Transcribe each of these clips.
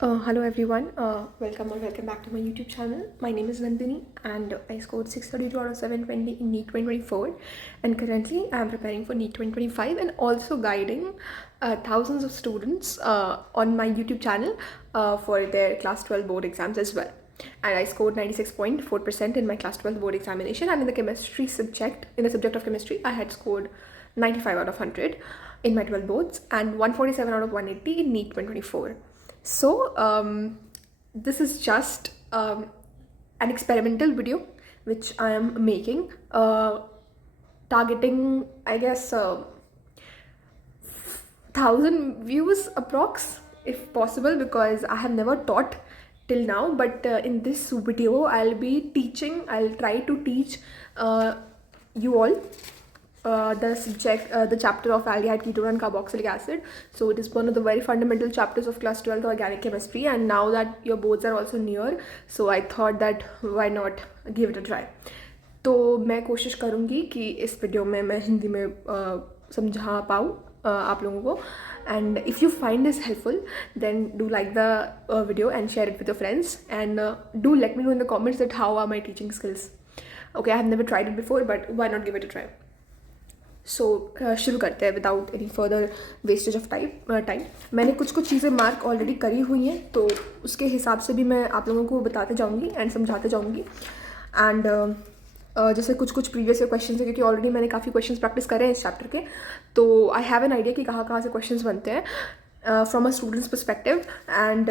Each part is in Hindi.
Hello everyone, welcome back to my YouTube channel. My name is Nandini and I scored 632 out of 720 in NEET 2024, and currently I am preparing for NEET 2025 and also guiding thousands of students on my YouTube channel for their class 12 board exams as well. And I scored 96.4% in my class 12 board examination, and in the subject of chemistry, I had scored 95 out of 100 in my 12 boards and 147 out of 180 in NEET 2024. So this is just an experimental video which I am making, targeting, I guess, 1,000 views approx, if possible, because I have never taught till now. But in this video, I'll try to teach you all the chapter of aldehyde, ketone and carboxylic acid. So it is one of the very fundamental chapters of class 12 organic chemistry, and now that your boards are also near, so I thought that why not give it a try. तो मैं कोशिश करूँगी कि इस वीडियो में मैं हिंदी में समझा पाऊँ आप लोगों को. And if you find this helpful, then do like the video and share it with your friends, and do let me know in the comments that how are my teaching skills. Okay, I have never tried it before, but why not give it a try. सो शुरू करते हैं without any further wastage of time. मैंने कुछ चीज़ें मार्क ऑलरेडी करी हुई हैं, तो उसके हिसाब से भी मैं आप लोगों को बताते जाऊंगी एंड समझाते जाऊंगी. एंड जैसे कुछ प्रीवियस क्वेश्चन है, क्योंकि ऑलरेडी मैंने काफ़ी क्वेश्चंस प्रैक्टिस करे हैं इस चैप्टर के, तो आई हैव एन आइडिया कि कहाँ से क्वेश्चंस बनते हैं from a students perspective. And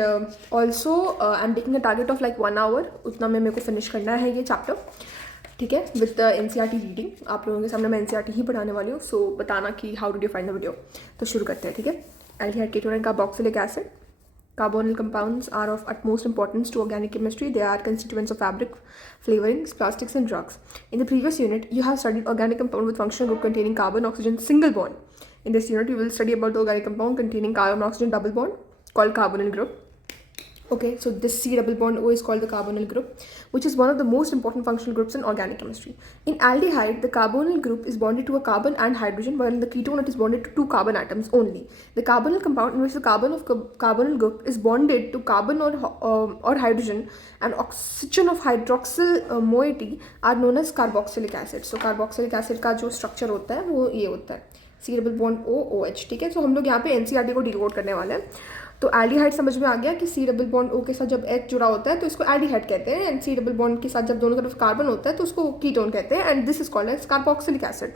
also I am taking a target of like 1 hour. उतना में मेरे को फिनिश करना है ये चैप्टर, ठीक है, विद NCERT रीडिंग. आप लोगों के सामने मैं NCERT ही पढ़ाने वाली हूँ, सो बताना कि how did you find the video. तो शुरू करते हैं, ठीक है. Aldehyde, ketone and carboxylic acid. Carbonyl compounds are of utmost importance to organic chemistry. They are constituents of fabric, flavorings, plastics, and drugs. In the previous unit, you have studied organic compound with functional group containing carbon, oxygen, single bond. In this unit, you will study about the organic compound containing carbon, oxygen, double bond, called carbonyl group. Okay, so this C double bond O is called the carbonyl group, which is one of the most important functional groups in organic chemistry. In aldehyde, the carbonyl group is bonded to a carbon and hydrogen, while in the ketone it is bonded to 2 carbon atoms only. The carbonyl compound in which the carbon of carbonyl group is bonded to carbon or hydrogen and oxygen of hydroxyl moiety are known as carboxylic acid. So carboxylic acid का जो structure होता है वो ये होता है, C double bond O OH. ठीक है, so हम लोग यहाँ पे NCERT को डिकोड करने वाले हैं. तो एल्डिहाइड समझ में आ गया कि C डबल बॉन्ड O के साथ जब H जुड़ा होता है तो इसको एल्डिहाइड कहते हैं, एंड C डबल बॉन्ड के साथ जब दोनों तरफ कार्बन होता है तो उसको कीटोन कहते हैं, and this is called as carboxylic acid.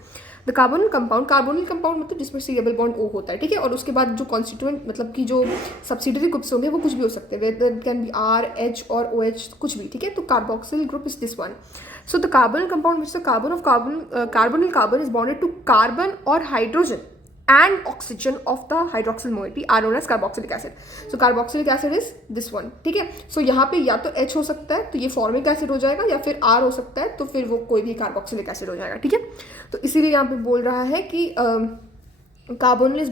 The carbonyl compound मतलब जिसमें C डबल बॉन्ड O होता है, ठीक है. और उसके बाद जो कॉन्स्टिट्यूएंट मतलब कि जो सब्सिडरी ग्रुप्स होंगे वो कुछ भी हो सकते हैं, whether can be R H और OH, कुछ भी, ठीक है. तो carboxyl group is this one. So the carbonyl compound which the carbonyl carbon is bonded to carbon or hydrogen and oxygen of the hydroxyl moiety are known as carboxylic acid. So carboxylic acid is this one, ठीक है. So यहाँ पे या तो H हो सकता है तो ये फॉर्मिक एसिड हो जाएगा, या फिर R हो सकता है तो फिर वो कोई भी कार्बोक्सिलिक एसिड हो जाएगा, ठीक है. तो इसीलिए यहाँ पे बोल रहा है कि carbonyl is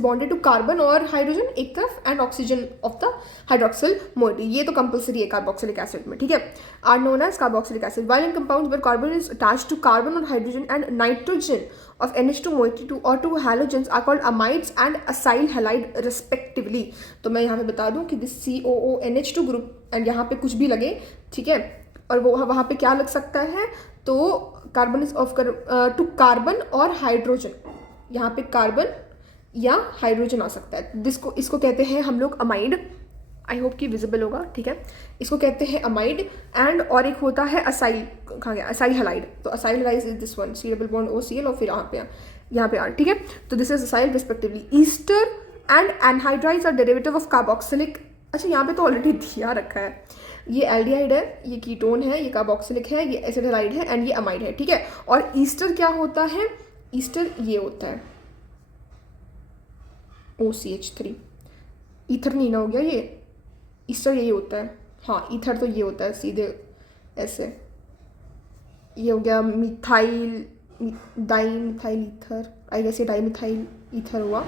bonded to carbon और हाइड्रोजन एक तरफ and oxygen of the hydroxyl moiety. ये तो कंपलसरी है कार्बोक्सिलिक एसिड में, ठीक है. Are known as carboxylic acid. While in compounds where carbon is attached to carbon और hydrogen and nitrogen of NH2 moiety or two halogens are called amides and acyl halide respectively. तो मैं यहाँ पे बता दूँ कि दिस COONH2 ग्रुप एंड यहाँ पे कुछ भी लगे, ठीक है, और वो वहाँ पे क्या लग सकता है, तो carbon is of two carbon और हाइड्रोजन, यहाँ पे कार्बन या हाइड्रोजन आ सकता है. इसको कहते हैं हम लोग अमाइड. आई होप कि विजिबल होगा, ठीक है. इसको कहते हैं अमाइड. एंड और एक होता है असाइल, कहाँ गया, असाइल हलाइड. तो acyl halide is this one, C double bond OCl और फिर यहाँ पे R, ठीक है. तो this is acyl respectively. Ester and anhydrides are derivative of carboxylic. अच्छा, यहाँ पे तो ऑलरेडी दिया रखा है. ये एल्डिहाइड है, ये कीटोन है, ये कार्बोक्सिलिक है, ये एसिड हलाइड है, एंड ये अमाइड है, ठीक है. और ईस्टर क्या होता है, ईस्टर ये होता है OCH3. ईथर नहीं ना हो गया ये, ईस्टर यही होता है. हाँ, ईथर तो ये होता है सीधे ऐसे, ये हो गया methyl dimethyl ether, I guess ये डाइमिथाइल ईथर हुआ,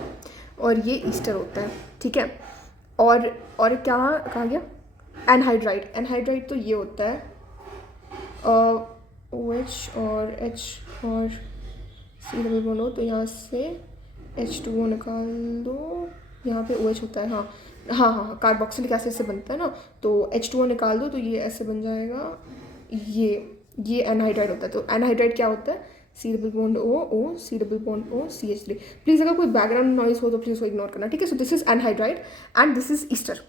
और ये ईस्टर होता है, ठीक है. और कहाँ गया, एनहाइड्राइड तो ये होता है OH और H और C डबल बॉन्ड हो, तो यहाँ से H2O निकाल दो, यहाँ पे OH होता है, हाँ हाँ हाँ, कार्बोक्सिलिक एसिड से बनता है ना, तो H2O निकाल दो तो ये ऐसे बन जाएगा, ये एनहाइड्राइड होता है। तो एनहाइड्राइड क्या होता है, C double bond O C double bond O CH3। Please अगर कोई बैकग्राउंड नॉइज हो तो प्लीज़ वो इग्नोर करना, ठीक है। So this is anhydride and this is ester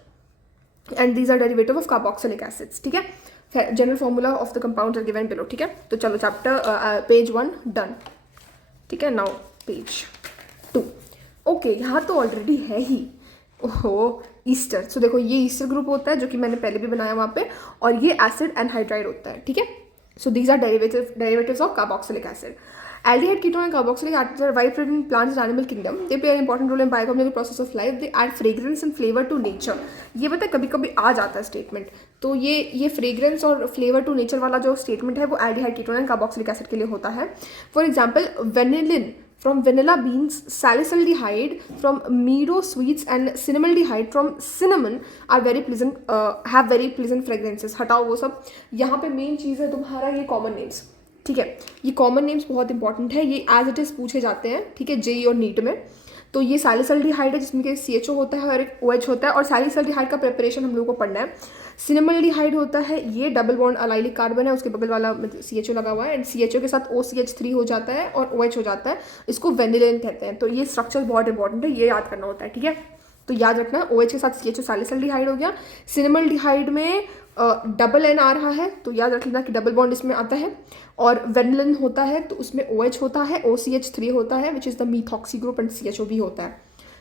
and these are derivative of carboxylic acids, ठीक है। General formula of the compound are given below, ठीक है। तो चलो चैप्टर पेज 1 डन, ठीक है। नाउ पेज 2, ओके यहाँ तो ऑलरेडी है ही, ओहो ईस्टर। सो देखो ये ईस्टर ग्रुप होता है जो कि मैंने पहले भी बनाया वहाँ पे, और ये एसिड एनहाइड्राइड होता है, ठीक है। So these are derivatives of carboxylic acid. Aldehyde, ketone, and carboxylic acids are widespread in plants and animal kingdom. They play an important role in biochemical process of life. They add fragrance and flavor to nature. ये पता है कभी कभी आ जाता है स्टेटमेंट, तो ये फ्रेग्रेंस और फ्लेवर टू नेचर वाला जो स्टेटमेंट है वो aldehyde, ketone and carboxylic acid के लिए होता है। For example vanillin from vanilla beans, salicylaldehyde from meadow sweets and cinnamaldehyde from cinnamon are very pleasant, have very pleasant fragrances। हटाओ वो सब, यहाँ पे मेन चीज़ है तुम्हारा ये कॉमन नेम्स, ठीक है। ये कॉमन नेम्स बहुत इंपॉर्टेंट है, ये एज इट इज़ पूछे जाते हैं, ठीक है, जेई और नीट में। तो ये सैलिसल्डिहाइड है जिसमें कि CHO होता है और एक OH होता है, और सैलिसल्डिहाइड का प्रिपरेशन हम लोग को पढ़ना है। सिनेमल्डिहाइड होता है, ये डबल बॉन्ड अलाइलिक कार्बन है, उसके बगल वाला CHO लगा हुआ है, एंड CHO के साथ OCH3 हो जाता है और OH हो जाता है, इसको वेनिलिन कहते हैं। तो ये स्ट्रक्चर बहुत इंपॉर्टेंट है, ये याद करना होता है, ठीक है। तो याद रखना OH के साथ CHO सैलिसल्डिहाइड हो गया। सिनेमल्डिहाइड में डबल N आ रहा है, तो याद रख लेना कि डबल बॉन्ड इसमें आता है, और वेनिलिन होता है तो उसमें OH होता है, OCH3 होता है which is the methoxy group, and CHO भी होता है,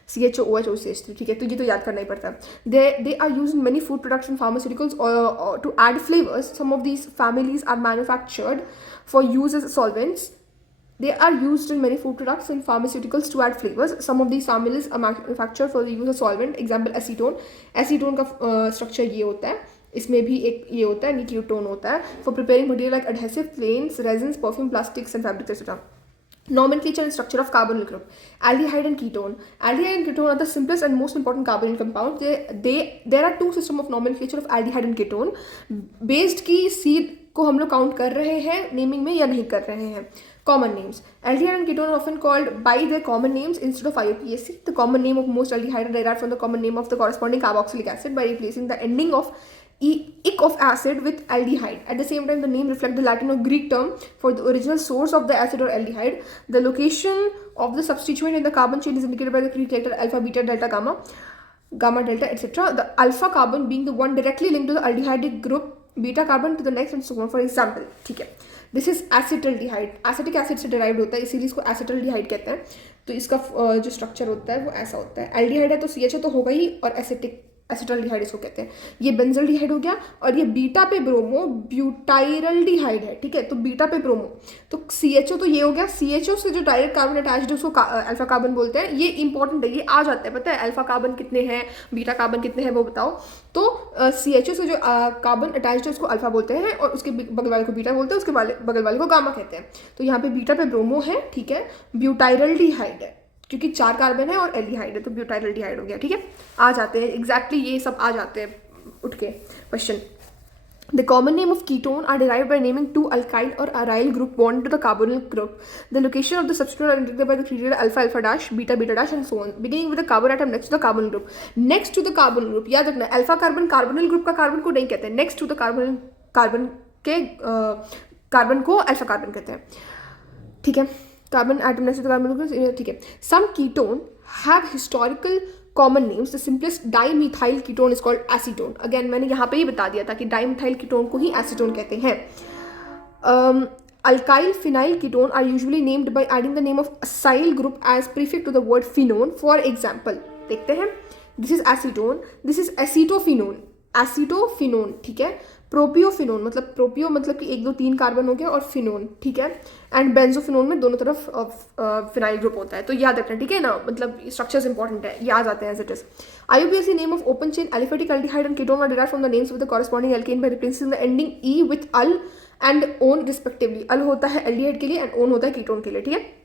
CHO OH OCH3, ठीक है। तो ये तो याद करना ही पड़ता है। They are use in many food products and pharmaceuticals to add flavours. Some of these families are manufactured for use as solvents. They are used in many food products and pharmaceuticals to add flavors. Some of these families are manufactured for the use of solvent. Example acetone. Acetone का structure ये होता है, इसमें भी एक ये होता है, कीटोन होता है, for preparing material like adhesive, planes, resins, perfume, plastics and fabrics etc. Nomenclature and structure of carbonyl group. Aldehyde and ketone. Aldehyde and ketone are the simplest and most important carbonyl compounds. There are two systems of nomenclature of aldehyde and ketone. Based की seed को हम लोग काउंट कर रहे हैं नेमिंग में या नहीं कर रहे हैं। Common names. Aldehyde and ketone are often called by their common names instead of IUPAC. The common name of most aldehyde are derived from the common name of the corresponding carboxylic acid by replacing the ending of ic of acid with aldehyde. At the same time, the name reflects the Latin or Greek term for the original source of the acid or aldehyde. The location of the substituent in the carbon chain is indicated by the Greek letter alpha, beta, delta, gamma, gamma, delta, etc. The alpha carbon being the one directly linked to the aldehydic group, beta carbon to the next and so on. For example, ठीक है, this is acetaldehyde, acetic acid से डिराइव्ड होता है, इसीलिए इसको एसिटल्डिहाइड कहते हैं। तो इसका जो स्ट्रक्चर होता है वो ऐसा होता है। एल्डिहाइड है तो CHO तो होगा ही, और एसिटल्डिहाइड इसको कहते हैं। ये बेंजल्डिहाइड हो गया, और ये बीटा पे ब्रोमो ब्यूटाइरल्डिहाइड है, ठीक है। तो बीटा पे ब्रोमो, तो CHO तो ये हो गया, CHO से जो डायरेक्ट कार्बन अटैच्ड है उसको अल्फा कार्बन बोलते हैं। ये इंपॉर्टेंट है, ये आ जाता है, पता है अल्फा कार्बन कितने हैं, बीटा कार्बन कितने हैं वो बताओ। तो CHO से जो कार्बन अटैच्ड है उसको अल्फा बोलते हैं, और उसके बगल वाले को बीटा बोलते हैं, उसके बगल वाले को गामा कहते हैं। तो यहाँ पे बीटा पे ब्रोमो है, ठीक है, ब्यूटाइरल्डिहाइड है क्योंकि 4 कार्बन है और एल्डिहाइड है, तो ब्यूटाइरल्डिहाइड हो गया, ठीक है। आ जाते हैं एग्जैक्टली ये सब आ जाते हैं उठ के question. The common name of ketone are derived by naming two alkyl or aryl group bonded to the carbonyl group. The location of the substituent are indicated by the criteria alpha, alpha dash, beta, beta dash, and so on. Beginning with the carbon atom next to the carbonyl group. Next to the carbonyl group, याद रखना अल्फा कार्बन कार्बोनिल ग्रुप का कार्बन को नहीं कहते हैं, नेक्स्ट टू द कार्बन के कार्बन को अल्फा कार्बन कहते हैं, ठीक है। Carbon atom next to the carbon group, ठीक है। Some ketone have historical common names. The simplest dimethyl ketone is called acetone. Again मैंने यहाँ पे ही बता दिया था कि डाईमिथाइल कीटोन को ही एसीटोन कहते हैं। Alkyl phenyl ketone are usually named by adding the name of acyl group as prefix to the word phenone. For example देखते हैं, this is acetone, this is acetophenone, acetophenone, ठीक है। प्रोपियोफिनोन मतलब प्रोपियो मतलब कि 1 2 3 कार्बन हो गया, और फिनोन, ठीक है। एंड बेंजोफिनोन में दोनों तरफ फिनाइल ग्रुप होता है, तो याद रखना, ठीक है ना, मतलब स्ट्रक्चर्स इंपॉर्टेंट है, ये आ जाते हैं as it is. IUPAC name of open chain aliphatic aldehyde and ketone are derived from the names with the corresponding alkane by replacing the ending E with al and one respectively. Al होता है एल्डिहाइड के लिए एंड ओन होता है कीटोन के लिए, ठीक है।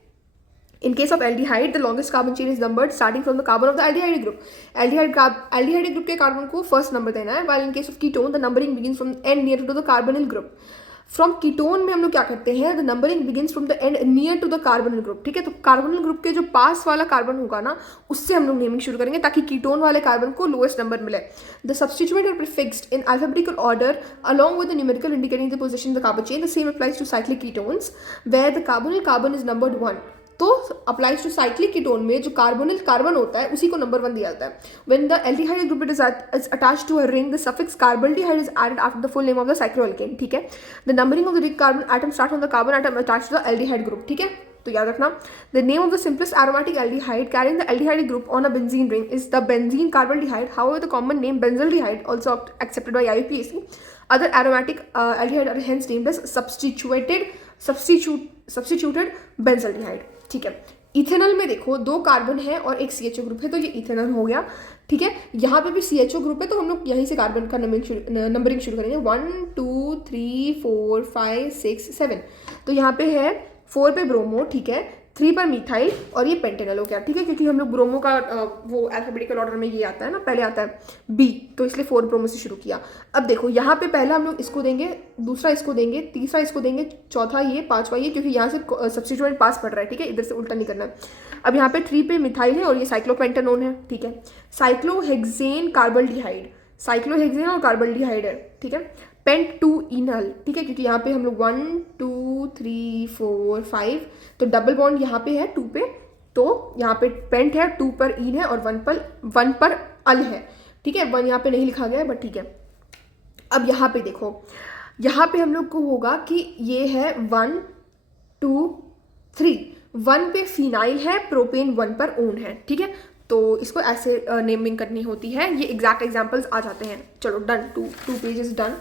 In case of aldehyde, the longest carbon chain is numbered starting from the carbon of the aldehyde group. Aldehyde group के कार्बन को फर्स्ट नंबर देना है, while in case of ketone, the numbering begins from end near to the carbonyl group. From ketone में हम लोग क्या करते हैं, the numbering begins from the end near to the carbonyl group, ठीक है। तो कार्बोनिल ग्रुप के जो पास वाला कार्बन होगा ना, उससे हम लोग नेमिंग शुरू करेंगे ताकि कीटोन वाले कार्बन को लोएस्ट नंबर मिले। The substituent are prefixed in alphabetical order along with the numerical indicating the position of the carbon chain. The same applies to cyclic ketones where the carbonyl carbon is numbered 1. तो अप्लाइज टू साइक्लिक कीटोन में जो कार्बोनिल कार्बन होता है उसी को नंबर 1 दिया जाता है. When the aldehyde group is attached to a ring, the suffix carbaldehyde is added after the full name of the cycloalkane. ठीक है. The numbering of the ring carbon atom start from the carbon atom attached to the aldehyde group. ठीक है. तो याद रखना, the name of the simplest aromatic aldehyde carrying the aldehyde group on a benzene ring is the benzene carbaldehyde. However the common name benzaldehyde also accepted by IUPAC. Other aromatic aldehyde are hence named as substituted benzaldehyde. ठीक है. इथेनॉल में देखो 2 कार्बन है और एक CHO ग्रुप है, तो ये इथेनॉल हो गया. ठीक है. यहाँ पे भी CHO ग्रुप है, तो हम लोग यहीं से कार्बन का नंबरिंग शुरू करेंगे. 1 2 3 4 5 6 7. तो यहाँ पे है 4 पे ब्रोमो. ठीक है. 3 पर मिथाइल और ये पेंटेनल हो गया. ठीक है. क्योंकि हम लोग ब्रोमो का वो अल्फाबेटिकल ऑर्डर में ये आता है ना, पहले आता है B, तो इसलिए 4 ब्रोमो से शुरू किया. अब देखो यहाँ पे पहला हम लोग इसको देंगे, दूसरा इसको देंगे, तीसरा इसको देंगे, चौथा ये, पांचवा ये, क्योंकि यहाँ से सब्स्टिट्यूएंट पास पड़ रहा है. ठीक है. इधर से उल्टा नहीं करना है. अब यहाँ पे 3 पे मिथाइल है और ये साइक्लोपेंटेनोन है. ठीक है. साइक्लोहेक्सेन कार्बल्डिहाइड, साइक्लोहेक्सेन और कार्बल्डिहाइड है. ठीक है. पेंट 2 इनल. ठीक है. क्योंकि यहाँ पे हम लोग 1 2 3 4 5, तो डबल बॉन्ड यहाँ पे है 2 पे, तो यहाँ पे पेंट है, 2 पर इन है और 1 पर अल है. ठीक है. 1 यहाँ पे नहीं लिखा गया है, बट ठीक है. अब यहाँ पे देखो, यहाँ पे हम लोग को होगा कि ये है 1 2 3. 1 पे फिनाइल है, प्रोपेन 1 पर ओन है. ठीक है. तो इसको ऐसे नेमिंग करनी होती है. ये एग्जैक्ट एग्जाम्पल्स आ जाते हैं. चलो डन, 2 पेजेस डन.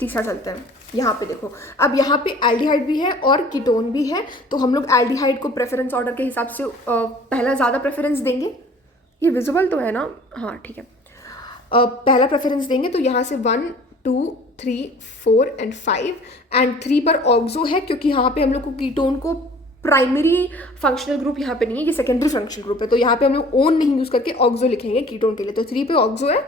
तीसरा चलते हैं. यहाँ पे देखो, अब यहाँ पे एल्डिहाइड भी है और कीटोन भी है, तो हम लोग एल्डिहाइड को प्रेफरेंस ऑर्डर के हिसाब से पहला ज़्यादा प्रेफरेंस देंगे. ये विजिबल तो है ना? हाँ ठीक है. पहला प्रेफरेंस देंगे, तो यहाँ से 1 2 3 4 एंड 5 एंड 3 पर ऑक्सो है, क्योंकि यहाँ पे हम लोग को कीटोन को प्राइमरी फंक्शनल ग्रुप यहाँ पे नहीं है, ये सेकेंडरी फंक्शनल ग्रुप है, तो यहाँ पे हम लोग ओन नहीं यूज़ करके ऑक्सो लिखेंगे कीटोन के लिए. तो 3 पे ऑक्सो है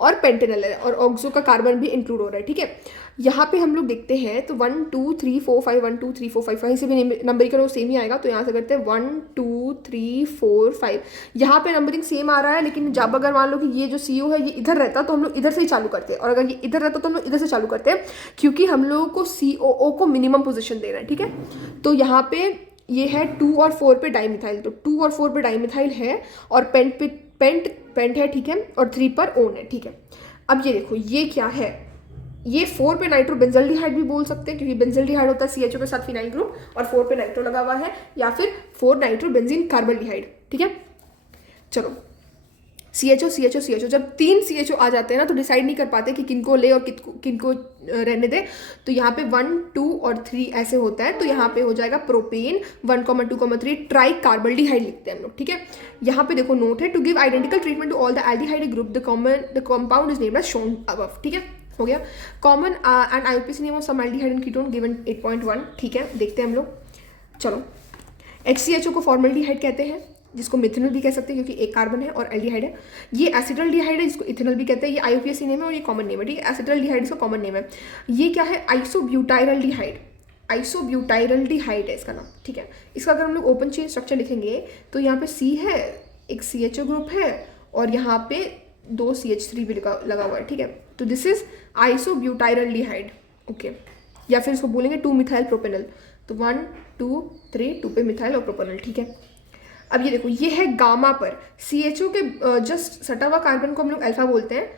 और पेंटेनल है, और ऑक्सो का कार्बन भी इंक्लूड हो रहा है. ठीक है. यहाँ पे हम लोग देखते हैं, तो 1 2 3 4 5 1 2 3 4 5, वहीं से भी नंबरिंग करो सेम ही आएगा. तो यहाँ से करते हैं 1 2 3 4 5. यहाँ पे नंबरिंग सेम आ रहा है, लेकिन जब अगर मान लो कि ये जो CO है ये इधर रहता, तो हम लोग इधर से ही चालू करते हैं, और अगर ये इधर रहता तो हम लोग इधर से चालू करते हैं, क्योंकि हम लोगों को COO को मिनिमम पोजिशन देना है. ठीक है. तो यहाँ पे ये है 2 और 4 पे डाइमिथाइल, तो 2 और 4 पे डाइमिथाइल है, और पेंट है. ठीक है. और 3 पर ओन है. ठीक है. अब ये देखो, ये क्या है, ये 4 पे नाइट्रो बेंजल्डिहाइड भी बोल सकते हैं, क्योंकि बेंजल्डिहाइड होता है CHO के साथ फिनाइल ग्रुप, और 4 पे नाइट्रो लगा हुआ है, या फिर 4 नाइट्रो बेंजीन कार्बल्डिहाइड. ठीक है. चलो, CHO जब 3 CHO आ जाते हैं ना, तो डिसाइड नहीं कर पाते कि किनको ले और किनको रहने दे. तो यहाँ पे 1 2 और 3 ऐसे होता है, तो यहाँ पे हो जाएगा प्रोपेन 1 2 3 ट्राई कार्बल्डिहाइड लिखते हैं हम लोग. ठीक है. यहाँ पे देखो नोट है, to give identical treatment to all the aldehyde group the compound is named as shown above. ठीक है. हो गया. Common and IUPAC name of some aldehyde and ketone given 8.1. ठीक है. देखते हैं हम लोग. चलो, HCHO को फॉर्मल्डिहाइड कहते हैं, जिसको मिथेनॉल भी कह सकते हैं, क्योंकि एक कार्बन है और एल्डिहाइड है. ये एसिटल्डिहाइड है, जिसको इथेनॉल भी कहते हैं. ये IUPAC नेम है और ये कॉमन नेम है. ठीक है. एसिटल्डिहाइड इसका कॉमन नेम है. ये क्या है? आइसोब्यूटाइरल्डिहाइड. आइसोब्यूटाइरल्डिहाइड है इसका नाम. ठीक है. इसका अगर हम लोग ओपन चेन स्ट्रक्चर लिखेंगे, तो यहाँ पे C है, एक CHO ग्रुप है, और यहाँ पे 2 CH3 भी लगा हुआ है. ठीक है. तो दिस इज आइसोब्यूटाइरल्डिहाइड. ओके. या फिर इसको बोलेंगे 2 मिथाइल प्रोपेनल. तो 1 2 3 2 पे मिथाइल और प्रोपेनल. ठीक है. अब ये देखो, ये है गामा पर. CHO के जस्ट सटा हुआ कार्बन को हम लोग अल्फा बोलते हैं,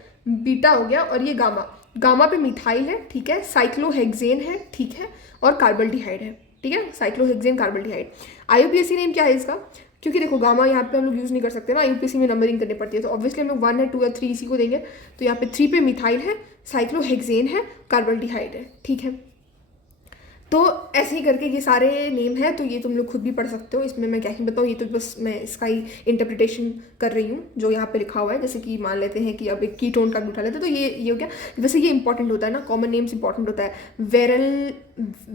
बीटा हो गया, और ये गामा पे मिथाइल है. ठीक है. साइक्लोहेक्सेन है. ठीक है. और कार्बल्डिहाइड है. ठीक है. साइक्लोहेक्सेन कार्बल्डिहाइड. IUPAC नेम क्या है इसका? क्योंकि देखो गामा यहाँ पे हम लोग यूज़ नहीं कर सकते ना, IUPAC में नंबरिंग करनी पड़ती है, तो ऑब्वियसली हम लोग 1 है 2 है 3 इसी को देंगे. तो यहाँ पे 3 पे मिथाइल है, साइक्लोहेक्सेन है, कार्बल्डिहाइड है. ठीक है. तो ऐसे ही करके ये सारे नेम है, तो ये तुम लोग खुद भी पढ़ सकते हो. इसमें मैं क्या ही बताऊँ, ये तो बस मैं इसका ही इंटरप्रिटेशन कर रही हूँ जो यहाँ पे लिखा हुआ है. जैसे कि मान लेते हैं कि अब एक कीटोन का भी उठा लेते हैं, तो ये हो गया. वैसे ये इंपॉर्टेंट होता है ना, कॉमन नेम्स इंपॉर्टेंट होता है.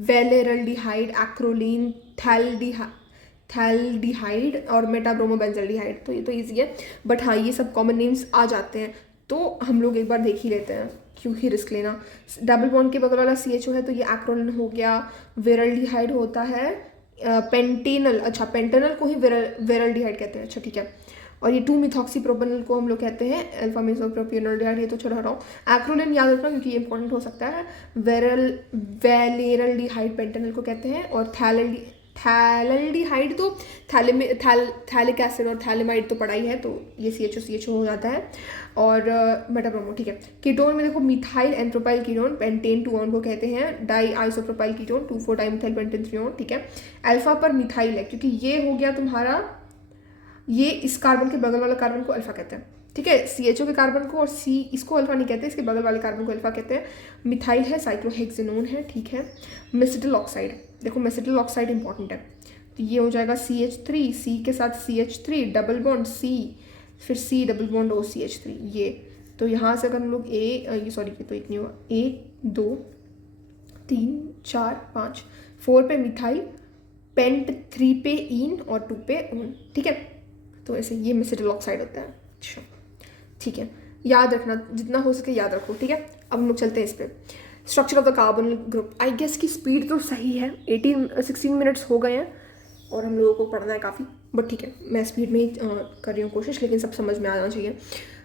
वेलेरल्डिहाइड, एक्रोलीन, थैल्डिहाइड और मेटाब्रोमोबेंजल्डिहाइड. तो ये तो ईजी है, बट हाँ ये सब कॉमन नेम्स आ जाते हैं. तो हम लोग एक बार देख ही लेते हैं, क्यों ही रिस्क लेना। डबल बॉन्ड के बगल वाला CHO है तो ये एक्रोलिन हो गया, विरल्डिहाइड होता है पेंटेनल, अच्छा पेंटेनल को ही विरल्डिहाइड कहते हैं, अच्छा ठीक है। और ये 2-मिथॉक्सीप्रोपेनल को हम लोग कहते हैं अल्फा मेसोप्रोपियोनोल्डिहाइड, ये तो छोड़ हटाओ। एक्रोलिन याद रखना क्योंकि ये इंपॉर्टेंट हो सकता है। वेलेरल्डिहाइड पेंटेनल को कहते हैं, और थैलेल्डिहाइड तो थैलिक एसिड और थैलेमाइड तो पढ़ा ही है, तो ये CHO हो जाता है। और मेटाब्रोमो, ठीक है। कीटोन में देखो methyl n propyl ketone pentane 2 one को कहते हैं, डाई आइसोप्रोपाइल कीटोन 2,4-डाइमिथाइल पेंटेन 3 ऑन, ठीक है। अल्फा पर मिथाइल है क्योंकि ये हो गया तुम्हारा, ये इस कार्बन के बगल वाला कार्बन को अल्फा कहते हैं, ठीक है। CHO के कार्बन को और इसको अल्फा नहीं कहते, इसके बगल वाले कार्बन को अल्फा कहते हैं। मिथाइल है, साइक्लोहेक्सेनोन है, ठीक है। मेसिटिल ऑक्साइड, देखो मेसिटिल ऑक्साइड इंपॉर्टेंट है, तो ये हो जाएगा CH3, C के साथ CH3 डबल बॉन्ड C, फिर C डबल बॉन्ड OCH3, ये तो यहाँ से अगर हम लोग ये तो इतनी हुआ 1 2 3 4 5 4 पे मिथाइल, पेंट 3 पे इन और 2 पे ओन, ठीक है। तो ऐसे ये मेसिटिल ऑक्साइड होता है, अच्छा ठीक है। याद रखना, जितना हो सके याद रखो, ठीक है। अब हम लोग चलते हैं इस पर। Structure of the carbonyl group, I guess की स्पीड तो सही है, 16 मिनट्स हो गए हैं और हम लोगों को पढ़ना है काफ़ी, बट ठीक है मैं स्पीड में ही कर रही हूँ कोशिश, लेकिन सब समझ में आ जाना चाहिए।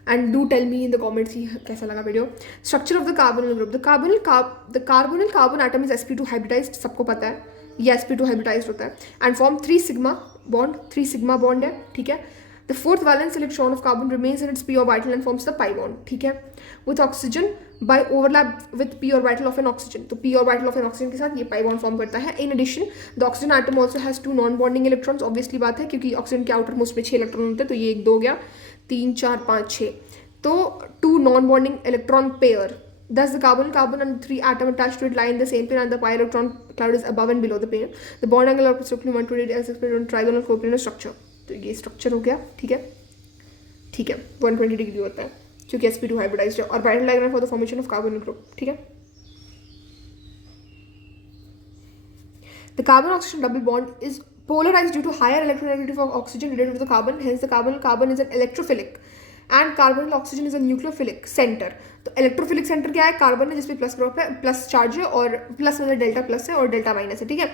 And do tell me in the comments कि कैसा लगा video. Structure of the carbonyl group, the carbonyl carbon atom is sp2 hybridised, सबको पता है ये sp2 हाइब्रिडाइज्ड होता है, एंड फॉर्म 3 सिग्मा बॉन्ड है, ठीक है। The fourth valence electron of carbon remains in its p orbital and forms the pi bond, ठीक है। With oxygen by overlap with p orbital of an oxygen, तो p orbital of an oxygen के साथ ये पाई बॉन्ड फॉर्म करता है। In addition the oxygen atom also has 2 non bonding electrons, obviously बात है क्योंकि ऑक्सीजन के आउटर मोस्ट में 6 इलेक्ट्रॉन होते हैं, तो ये 1 2 हो गया, 3 4 5 6, तो 2 non bonding electron pair. Thus, the carbon and 3 atom attached to it lie in the same pair, and the pi electron cloud is above and below the pair. The bond angle of approximately 120 as expressed on trigonal coplanar structure. तो ये स्ट्रक्चर हो गया, ठीक है, ठीक है। 120 डिग्री होता है क्योंकि sp2 हाइब्रिडाइज्ड है। और orbital diagram for the formation of carbonyl group, ठीक है। The carbon oxygen double bond is polarized due to higher electronegativity of oxygen related to the carbon. Hence, the carbon is an electrophilic and carbonyl oxygen is a nucleophilic centre. तो इलेक्ट्रोफिलिक सेंटर क्या है, कार्बन है जिसपे प्लस ग्रुप है, प्लस चार्ज है, और प्लस मतलब डेल्टा प्लस है और डेल्टा माइनस है, ठीक है।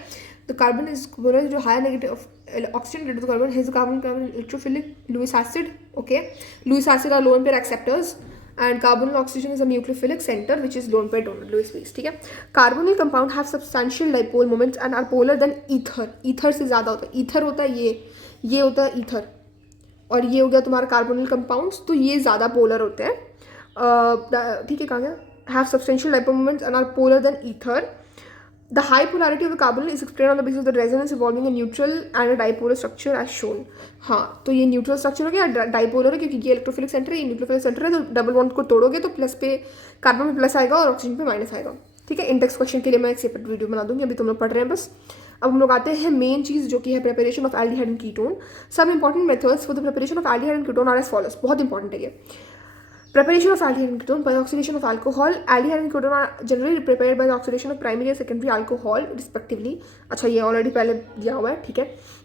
तो कार्बन इज जो higher negative of oxygen related to carbon, has carbon electrophilic Lewis acid, okay. Lewis acid are lone pair acceptors and carbonyl oxygen is a nucleophilic center which is lone pair donor, Lewis base, ठीक है। Carbonyl compound have substantial dipole moments and are polar than ether, ether से ज़्यादा होता है, ether होता है ये होता है ether, और ये हो गया तुम्हारा कार्बोनिल कंपाउंड्स, तो ये ज़्यादा पोलर होते हैं, ठीक है। कहाँ गया, have substantial dipole moments and are polar than ether. The high polarity of the carbonyl is explain on the basis of the resonance involving a neutral and a dipolar structure as shown. हाँ, तो ये न्यूट्रल स्ट्रक्चर हो गया, डाइपोलर है क्योंकि ये इलेक्ट्रोफिलिक सेंटर है, ये न्यूक्लियोफिलिक सेंटर है, तो डबल बॉन्ड को तोड़ोगे तो प्लस पे कार्बन में प्लस आएगा और ऑक्सीजन पे माइनस आएगा, ठीक है। इंडेक्स क्वेश्चन के लिए मैं एक सेपरेट वीडियो बना दूंगी, अभी तुम लोग पढ़ रहे हैं बस। अब हम लोग आते हैं मेन चीज़ जो कि है preparation of aldehyde and ketone. सब important methods for the preparation of aldehyde and ketone are as follows, बहुत इंपॉर्टेंट है ये। Preparation of aldehyde and ketone by oxidation of alcohol. Aldehyde and ketone are generally prepared by the oxidation of primary and secondary alcohol respectively. अच्छा ये ऑलरेडी पहले दिया हुआ है, ठीक है।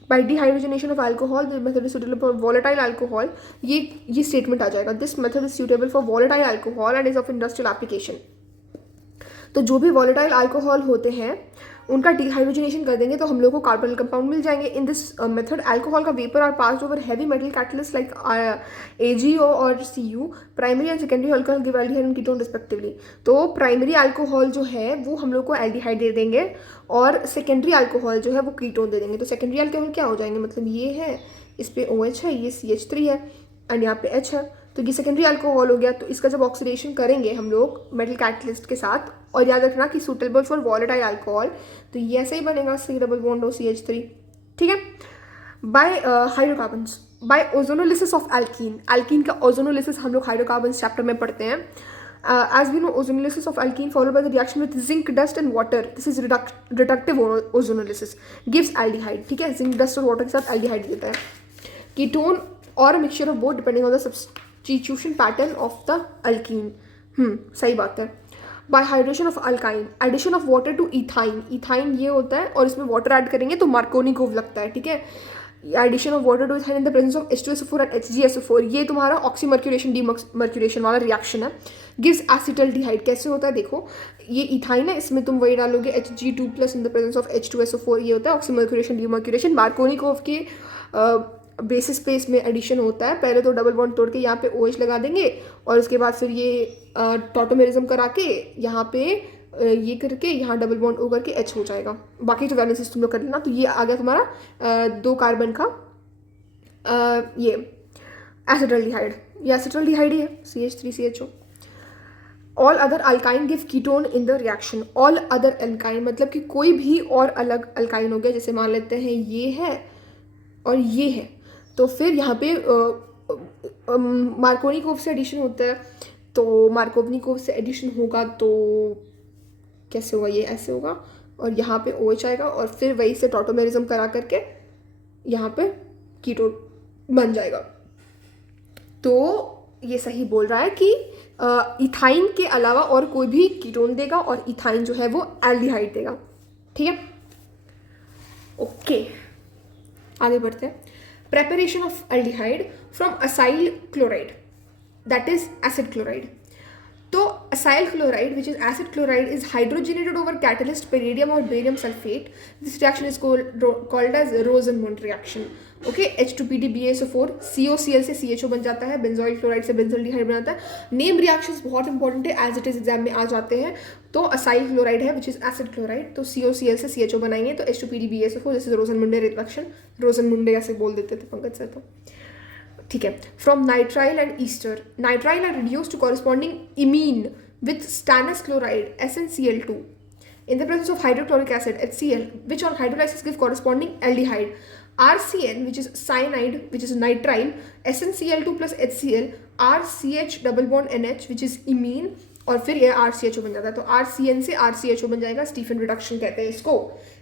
By dehydrogenation of alcohol, the method is suitable for volatile alcohol. ये स्टेटमेंट आ जाएगा, this method is suitable for volatile alcohol and is of industrial application. तो जो भी volatile alcohol होते हैं उनका डिहाइड्रोजनेशन कर देंगे तो हम लोग को कार्बोनिल कंपाउंड मिल जाएंगे। इन दिस मेथड अल्कोहल का vapour are passed over heavy metal catalyst like AgO और Cu। Primary and secondary alcohol give aldehyde and ketone respectively. तो प्राइमरी अल्कोहल जो है वो हम लोग को एल्डिहाइड दे देंगे और सेकेंडरी अल्कोहल जो है वो कीटोन दे देंगे। तो सेकेंडरी अल्कोहल क्या हो जाएंगे, मतलब ये है, इस पे OH है, ये CH3 है एंड यहाँ पे H है, तो ये सेकेंडरी अल्कोहल हो गया। तो इसका जब ऑक्सीडेशन करेंगे हम लोग मेटल कैटलिस्ट के साथ, और याद रखना कि सूटेबल फॉर वॉलेटाइल अल्कोहल, तो ये ऐसे ही बनेगा C डबल बॉन्ड OCH3, ठीक है। By hydrocarbons, by ozonolysis of alkene, alkene का ओजोनोलिसिस हम लोग हाइड्रोकार्बन्स चैप्टर में पढ़ते हैं। As we know, ozonolysis of alkene followed by the reaction with zinc dust and water, this is reductive ozonolysis, gives aldehyde, ठीक है। जिंक डस्ट और वाटर के साथ एल्डिहाइड देता है। कीटोन और mixture of both depending on the substitution pattern of the alkene, सही बात है। By hydration of alkyne, addition of water to ethyne, ethyne ये होता है और इसमें वाटर ऐड करेंगे तो मार्कोनी ग्रुव लगता है, ठीक है। Addition of water to ethyne in the presence of H2SO4 and HgSO4, ये तुम्हारा ऑक्सीमर्क्यूरेशन डीमर्क्यूरेशन वाला रिएक्शन है, गिव्स एसिटल्डिहाइड। कैसे होता है देखो, ये इथाइन है, इसमें तुम वही डालोगे Hg2+ in the presence of H2SO4, ये होता है ऑक्सीमर्क्यूरेशन डीमर्क्यूरेशन। मार्कोनिकोव के बेसिस पे इसमें एडिशन होता है। पहले तो डबल बॉन्ड तोड़ के यहाँ पे OH लगा देंगे और उसके बाद फिर ये टॉटोमेरिज्म करा के यहाँ पे ये करके यहाँ डबल बॉन्ड O करके H हो जाएगा। बाकी तो वैलेंसीज तुम लोग कर लेना। तो ये आ गया तुम्हारा 2 कार्बन का ये एसिटल्डिहाइड, ये एसिटल्डिहाइड ही है, CH3CHO। All other alkyne give ketone in the reaction. All other alkyne मतलब कि कोई भी और अलग अल्काइन हो गया, जैसे मान लेते हैं ये है और ये है, तो फिर यहाँ पे मार्कोनिकोव से एडिशन होता है, तो मार्कोनिकोव से एडिशन होगा तो कैसे होगा, ये ऐसे होगा और यहाँ पे OH आएगा और फिर वही से टॉटोमेरिज्म करा करके यहाँ पे कीटोन बन जाएगा। तो ये सही बोल रहा है कि इथाइन के अलावा और कोई भी कीटोन देगा और इथाइन जो है वो एल्डिहाइड देगा। ठीक है, ओके आगे बढ़ते हैं। Preparation of aldehyde from acyl chloride, that is acid chloride. तो acyl chloride which is acid chloride is hydrogenated over catalyst palladium और barium sulphate. This reaction is called as Rosenmund reaction. Okay, H2PdBaSO4 COCl से CHO बन जाता है, बेंजोइल क्लोराइड से बेंजल्डिहाइड बनाता है। नेम रिएक्शंस बहुत इंपॉर्टेंट है, एज इट इज एग्जाम में आ जाते हैं। तो असाइल क्लोराइड है विच इज एसिड क्लोराइड, तो COCl से CHO बनाएंगे तो H2PdBaSO4, this is Rosenmund reaction. Rosenmund ऐसे बोल देते थे पंकज सर। तो ठीक है, from nitrile and ester, nitrile are reduced to corresponding imine with stannous chloride SnCl2 in the presence of hydrochloric acid HCl, which on hydrolysis give corresponding aldehyde. RCN, which is cyanide, which is nitrile, SnCl2 plus HCl, RCH double bond NH, which is imine, और फिर ये RCHO बन जाता है। तो RCN से RCHO बन जाएगा, स्टीफन रिडक्शन कहते हैं इसको।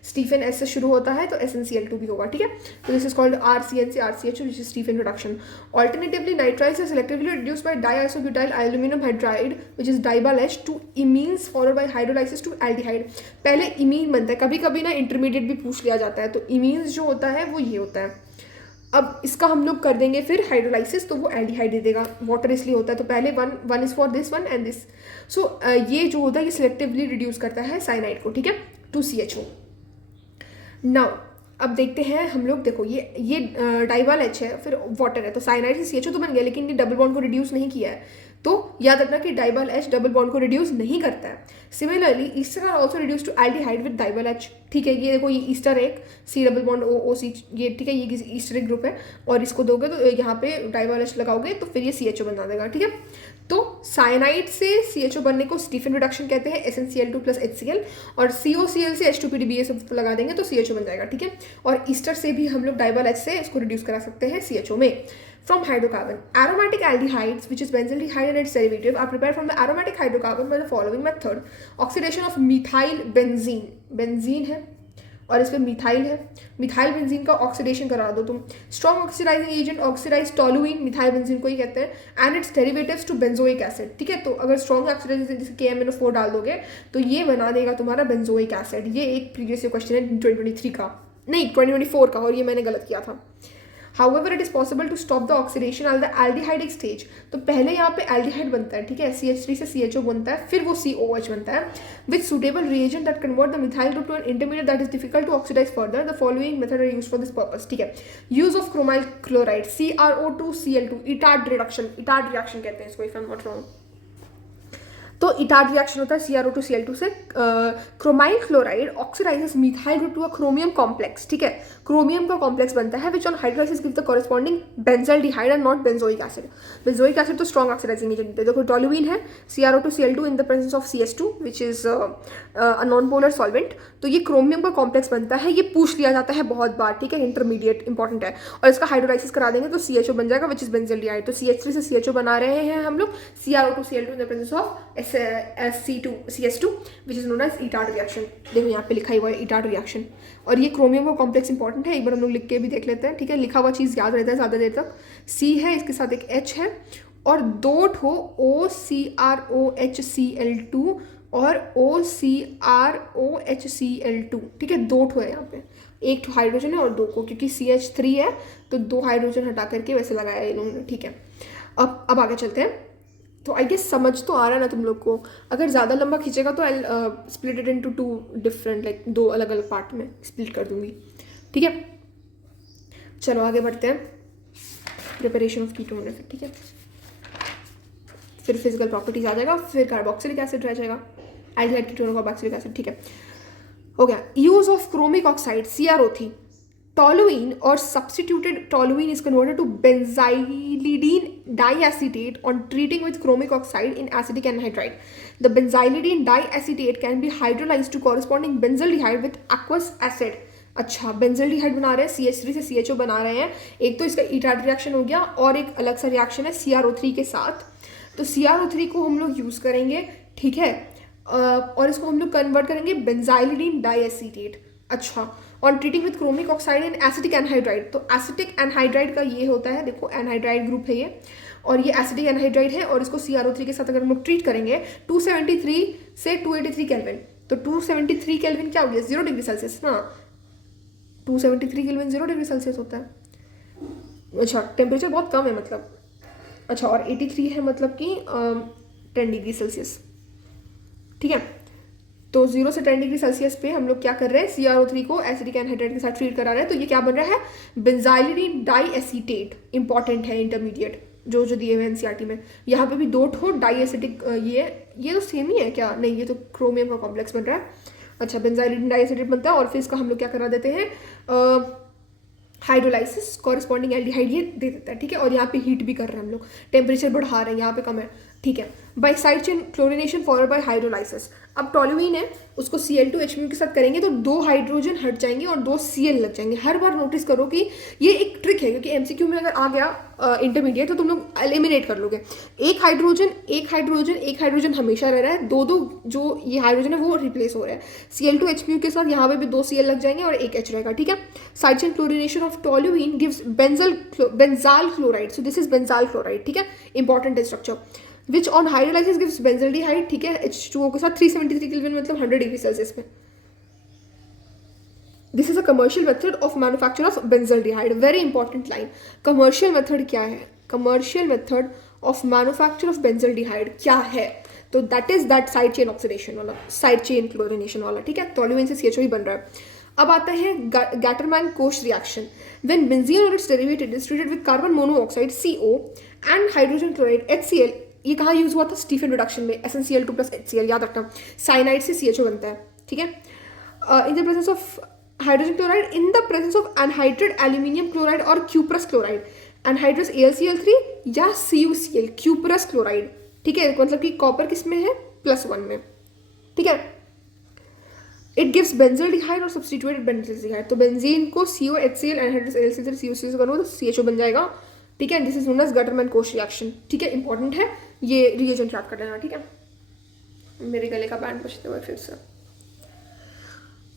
स्टीफन S से शुरू होता है तो SnCl2 भी होगा। ठीक है, तो दिस इज कॉल्ड RCN से RCHO, which is Stephen reduction. Alternatively nitriles are selectively reduced by diisobutyl aluminium hydride which is DIBAL H to imines followed by hydrolysis to aldehyde. पहले इमीन बनता है, कभी कभी ना इंटरमीडिएट भी पूछ लिया जाता है, तो इमीन्स जो होता है वो ये होता है। अब इसका हम लोग कर देंगे फिर हाइड्रोलाइसिस, तो वो एल्डिहाइड दे देगा, वाटर इसलिए होता है। तो पहले one is for this one and this. So ये जो होता है ये सिलेक्टिवली रिड्यूस करता है साइनाइड को, ठीक है, टू CHO। नाउ अब देखते हैं हम लोग, देखो ये डाइबाल H है, फिर वाटर है, तो साइनाइड से CHO तो बन गया, लेकिन ये डबल बॉन्ड को रिड्यूस नहीं किया है। तो याद रखना कि डाइबाल H डबल बॉन्ड को रिड्यूस नहीं करता है। Similarly ester are also reduce to aldehyde with DIBAL H। ठीक है, ये देखो ये ईस्टर एक C डबल बॉन्ड OC, ये ठीक है, ये ईस्टर एक ग्रुप है, और इसको दोगे तो यहाँ पे डाइबाल H लगाओगे तो फिर ये CHO बना देगा। ठीक है, तो साइनाइड से CHO बनने को स्टीफन रिडक्शन कहते हैं, SnCl2 प्लस HCl, और COCl से H2PdBa लगा देंगे तो CHO बन जाएगा। ठीक है, और ईस्टर से भी हम लोग डाइबाल H से इसको रिड्यूस करा सकते हैं CHO में। From hydrocarbon, aromatic aldehydes, which is benzaldehyde and its derivative, are prepared from the aromatic hydrocarbon by the following method: oxidation of methyl benzene, benzene है और इस पर मिथाइल है, मिथाइल बेंजीन का ऑक्सीडेशन करा दो तुम। Strong oxidising agent oxidise toluene, methyl benzene को ही कहते हैं, and its derivatives to benzoic acid. ठीक है, तो अगर स्ट्रॉन्ग ऑक्सीडाइजिंग जैसे KMnO4 डाल दोगे तो ये बना देगा तुम्हारा बेंजोइक एसिड। ये एक प्रीवियस क्वेश्चन है 2023 का, नहीं 2024 का, और ये मैंने गलत किया था। However, it is possible to stop the oxidation at the aldehydic stage. तो पहले यहाँ पे aldehyde बनता है, ठीक है, CH3 से CHO बनता है, फिर वो COH बनता है with suitable reagent that convert the methyl group to an intermediate that is difficult to oxidize further. The following method are used for this purpose. ठीक है, use of chromyl chloride CrO2Cl2, Etard reduction, Etard reaction कहते हैं इसको, if I'm not wrong। तो इटार्ड रिएक्शन होता है CrO2Cl2 से। Chromyl chloride oxidises methyl group to a chromium complex. ठीक है, क्रोमियम का कॉम्प्लेक्स बनता है which on hydrolysis give the corresponding benzaldehyde and not benzoic acid. Benzoic acid तो स्ट्रॉन्ग ऑक्सीडाइजिंग एजेंट है। देखो टोलुइन है, CrO2Cl2 in the presence of CS2 which is a non polar solvent. तो ये क्रोमियम का कॉम्प्लेक्स बनता है, ये पूछ लिया जाता है बहुत बार। ठीक है, इंटरमीडिएट इंपॉर्टेंट है, और इसका हाइड्रोलाइसिस करा देंगे तो CHO बन जाएगा विच इज बेंजल्डिहाइड। तो CH3 से CHO बना रहे हैं हम लोग, CrO2Cl2 in the presence of CS2 which is known as Etard reaction. देखो यहाँ पे लिखा हुआ है इटार्ड रिएक्शन, और ये क्रोमियम का कॉम्प्लेक्स इंपॉर्टेंट है, एक बार हम लोग लिख के भी देख लेते हैं। ठीक है, लिखा हुआ चीज़ याद रहता है ज़्यादा देर तक। C है, इसके साथ एक H है, और दो ठो OCrOHCl2 और OCrOHCl2। ठीक है, दो ठो है यहाँ पे, एक हाइड्रोजन है और 2 को, क्योंकि CH3 है तो 2 हाइड्रोजन हटा करके वैसे लगाया है इन्होंने, ठीक है। अब आगे चलते हैं। तो आई गेस समझ तो आ रहा है ना तुम लोग को। अगर ज़्यादा लंबा खींचेगा तो I split it into 2 different, like 2 अलग अलग पार्ट में स्प्लिट कर दूंगी, ठीक है। चलो आगे बढ़ते हैं। प्रिपरेशन ऑफ कीटोन, ठीक है, फिर फिजिकल प्रॉपर्टीज आ जाएगा, फिर कार्बोक्सिलिक एसिड रह जाएगा, एल्डिहाइड कीटोन कार्बोक्सिलिक एसिड, ठीक है, हो गया। Use of chromic oxide CrO3, toluene or substituted toluene is converted to benzylidene diacetate on treating with chromic oxide in acidic anhydride. The benzylidene diacetate can be hydrolyzed to corresponding benzaldehyde with aqueous acid. अच्छा, बेंजल्डिहाइड बना रहे हैं, CH3 से CHO बना रहे हैं। एक तो इसका ईटाट रिएक्शन हो गया और एक अलग सा रिएक्शन है CrO3 के साथ। तो CrO3 को हम लोग यूज़ करेंगे, ठीक है, और इसको हम लोग कन्वर्ट करेंगे बेंजाइलिडीन डाइएसीटेट। अच्छा, on treating with chromic oxide in acetic anhydride. तो एसिटिक एनहाइड्राइड का ये होता है, देखो एनहाइड्राइड ग्रुप है ये, और ये एसिटिक एनहाइड्राइड है, और इसको CrO3 के साथ अगर हम लोग ट्रीट करेंगे 273 से 283 केल्विन, तो 273 केल्विन क्या हो गया, 0 डिग्री सेल्सियस ना, 273 केल्विन 0 डिग्री सेल्सियस होता है। अच्छा, टेम्परेचर बहुत कम है मतलब, अच्छा, और 83 है मतलब कि 10 डिग्री सेल्सियस, ठीक है। तो 0 से 10 डिग्री सेल्सियस पे हम लोग क्या कर रहे हैं, CrO3 को एसिडिक एनहाइड्राइड के साथ ट्रीट करा रहे हैं। तो ये क्या बन रहा है, बेंजाइलिडीन डाइएसीटेट। इंपॉर्टेंट है, इंटरमीडिएट जो दिए हुए NCERT में। यहाँ पे भी 2 ठो डाइएसिटिक, ये तो सेम ही है क्या, नहीं ये तो क्रोमियम का कॉम्प्लेक्स बन रहा है। अच्छा, बेंजाइलिडीन डाइएसीटेट बनता है और फिर इसका हम लोग क्या करा देते हैं, हाइड्रोलाइसिस, कॉरस्पॉन्डिंग एल्डिहाइड ये दे देता है, ठीक है। और यहाँ पे हीट भी कर रहे हैं हम लोग, टेम्परेचर बढ़ा रहे हैं, यहाँ पे कम है, ठीक है। By side chain chlorination followed by hydrolysis. अब टोलुइन है, उसको Cl2H के साथ करेंगे तो 2 हाइड्रोजन हट जाएंगे और 2 Cl लग जाएंगे। हर बार नोटिस करो कि ये एक ट्रिक है, क्योंकि MCQ में अगर आ गया इंटरमीडिएट तो तुम लोग एलिमिनेट कर लोगे। एक हाइड्रोजन हमेशा रह रहा है, 2 जो ये हाइड्रोजन है वो रिप्लेस हो रहा है। Cl2H के साथ यहाँ पे भी 2 Cl लग जाएंगे और 1 H रहेगा, ठीक है। Side chain chlorination of toluene gives benzal chloride, so this is benzal chloride, ठीक है, important structure. Which on hydrolysis gives benzaldehyde, ठीक है, H2O के साथ 373 केल्विन मतलब 100 डिग्री सेल्सियस में। This is a commercial method of manufacture of benzaldehyde. Very important line, commercial method क्या है, commercial method of manufacture of benzaldehyde क्या है, तो that is that side chain oxidation वाला, साइड चेन क्लोरिनेशन वाला, ठीक है। टोलुइन से CHO ही बन रहा है। अब आता है गैटरमैन-कोश रिएक्शन। व्हेन बेंजीन और it's derivative is treated with carbon monoxide CO and hydrogen chloride HCl, ये कहाँ यूज हुआ था, स्टीफन रिडक्शन में, SnCl2 प्लस HCl, याद रखना, साइनाइड से CHO बनता है, ठीक है। इन the presence of hydrogen chloride, in the presence of anhydride aluminium chloride और क्यूप्रस क्लोराइड, एनहाइड्रस AlCl3 या CuCl, क्यूप्रस क्लोराइड, ठीक है, मतलब कि कॉपर किस में है, +1 में, ठीक है। इट गिव्स बेंजल्डिहाइड और सब्स्टिट्यूटेड बेंजल्डिहाइड। तो बेंजीन को COHCl, एनहाइड्रस AlCl3 CuCl से करो तो CHO बन जाएगा, ठीक है। This is known as Gattermann Koch reaction, ठीक है, इंपॉर्टेंट है, ये रिएजेंट याद कर लेना, ठीक है। मेरे गले का बैंड बजते हुए फिर से।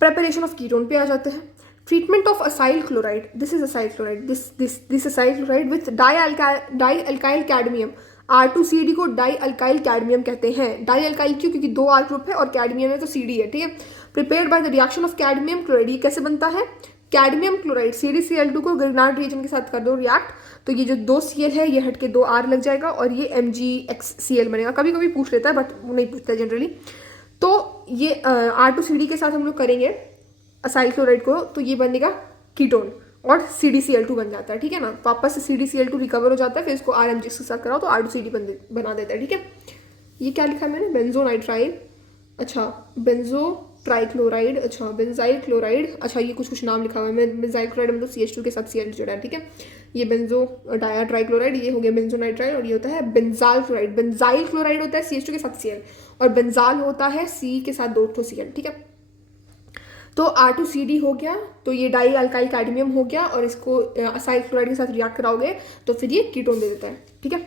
प्रेपरेशन ऑफ कीटोन पे आ जाते हैं। Treatment of acyl chloride, this is acyl chloride, this acyl chloride with die alkyl cadmium, R2CD को डाई अल्काइल कैडमियम कहते हैं। डाई अल्काइल क्यों, क्योंकि 2 R ग्रुप है और कैडमियम है तो CD है, ठीक है। Prepared by the reaction of cadmium chloride, ये कैसे बनता है, कैडमियम क्लोराइड CdCl2 को ग्रिग्नार्ड रिएजेंट के साथ कर दो रिएक्ट, तो ये जो 2 Cl है ये हट के 2 R लग जाएगा और ये MgXCl बनेगा। कभी कभी पूछ लेता है बट नहीं पूछता जनरली। तो ये R2CD के साथ हम लोग करेंगे असाइल क्लोराइड को, तो ये बनेगा कीटोन और CdCl2 बन जाता है, ठीक है ना। वापस से CdCl2 रिकवर हो जाता है, फिर इसको RMgX के साथ कराओ तो R2CD बना देता है, ठीक है। ये क्या लिखा है मैंने, बेंजोनाइट्राइल, अच्छा बेंजो ट्राइक्लोराइड, अच्छा बेंजाइल क्लोराइड, अच्छा ये कुछ नाम लिखा हुआ है, बेंजाइल क्लोराइड मतलब CH2 के साथ Cl जुड़ा है, ठीक है। ये बेंजो डाया ट्राइक्लोराइड, ये हो गया बेंजोनाइट्राइल, और ये होता है बेंजाल क्लोराइड। बेंजाइल क्लोराइड होता है CH2 के साथ Cl और बेंजाल होता है C के साथ 2 Cl, ठीक है। तो R2CD हो गया, तो ये डाई अल्काइल कैडमियम हो गया और इसको असाइल क्लोराइड के साथ रिएक्ट कराओगे तो फिर ये कीटोन दे देता है, ठीक है।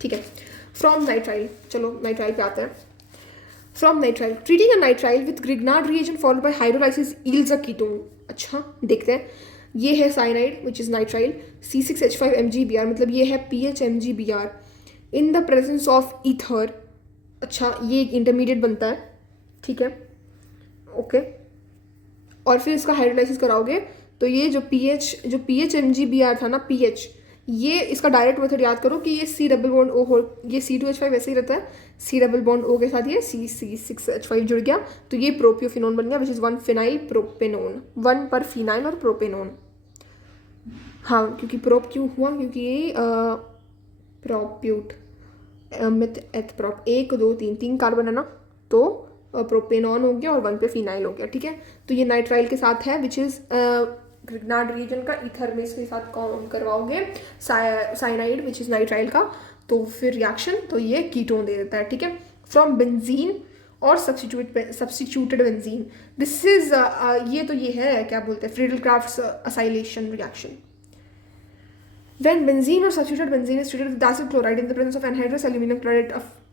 ठीक है। फ्रॉम नाइट्राइल, चलो नाइट्राइल पे आते हैं। From nitrile, treating a nitrile with Grignard reagent followed by hydrolysis yields a ketone. अच्छा देखते हैं, ये है cyanide which is nitrile, C6H5 MgBr, मतलब ये है PH MgBr in the presence of ether, अच्छा ये एक इंटरमीडिएट बनता है, ठीक है, ओके। और फिर इसका हाइड्रोलाइसिस कराओगे तो ये जो पीएच MgBr था ना, पीएच, ये इसका डायरेक्ट मेथड याद करो कि ये C डबल बॉन्ड O हो, ये C2H5 वैसे ही रहता है, C डबल बॉन्ड O के साथ ये C6H5 जुड़ गया तो ये प्रोपियोफिनोन बन गया, विच इज़ 1 फिनाइल प्रोपेनोन, 1 पर फिनाइल और प्रोपेनोन। हाँ क्योंकि प्रोप क्यों हुआ, क्योंकि ये प्रोप्यूट मिथ एथ प्रोप 1 2 3 3 कार्बन है ना, तो प्रोपेनॉन हो गया और 1 पे फिनाइल हो गया, ठीक है। तो ये नाइट्राइल के साथ है, विच इज़ ग्रिग्नार्ड रीजन का ईथर में इसके साथ करवाओगे साइनाइड विच इज़ नाइट्राइल का, तो फिर रिएक्शन तो ये कीटोन दे देता है, ठीक है, फ्रॉम बेंजीन और सब्स्टिट्यूटेड बेंजीन। दिस इज ये है क्या बोलते हैं, Friedel crafts acylation reaction. When benzene or substituted benzene is treated with acid chloride in the presence of anhydrous aluminum chloride,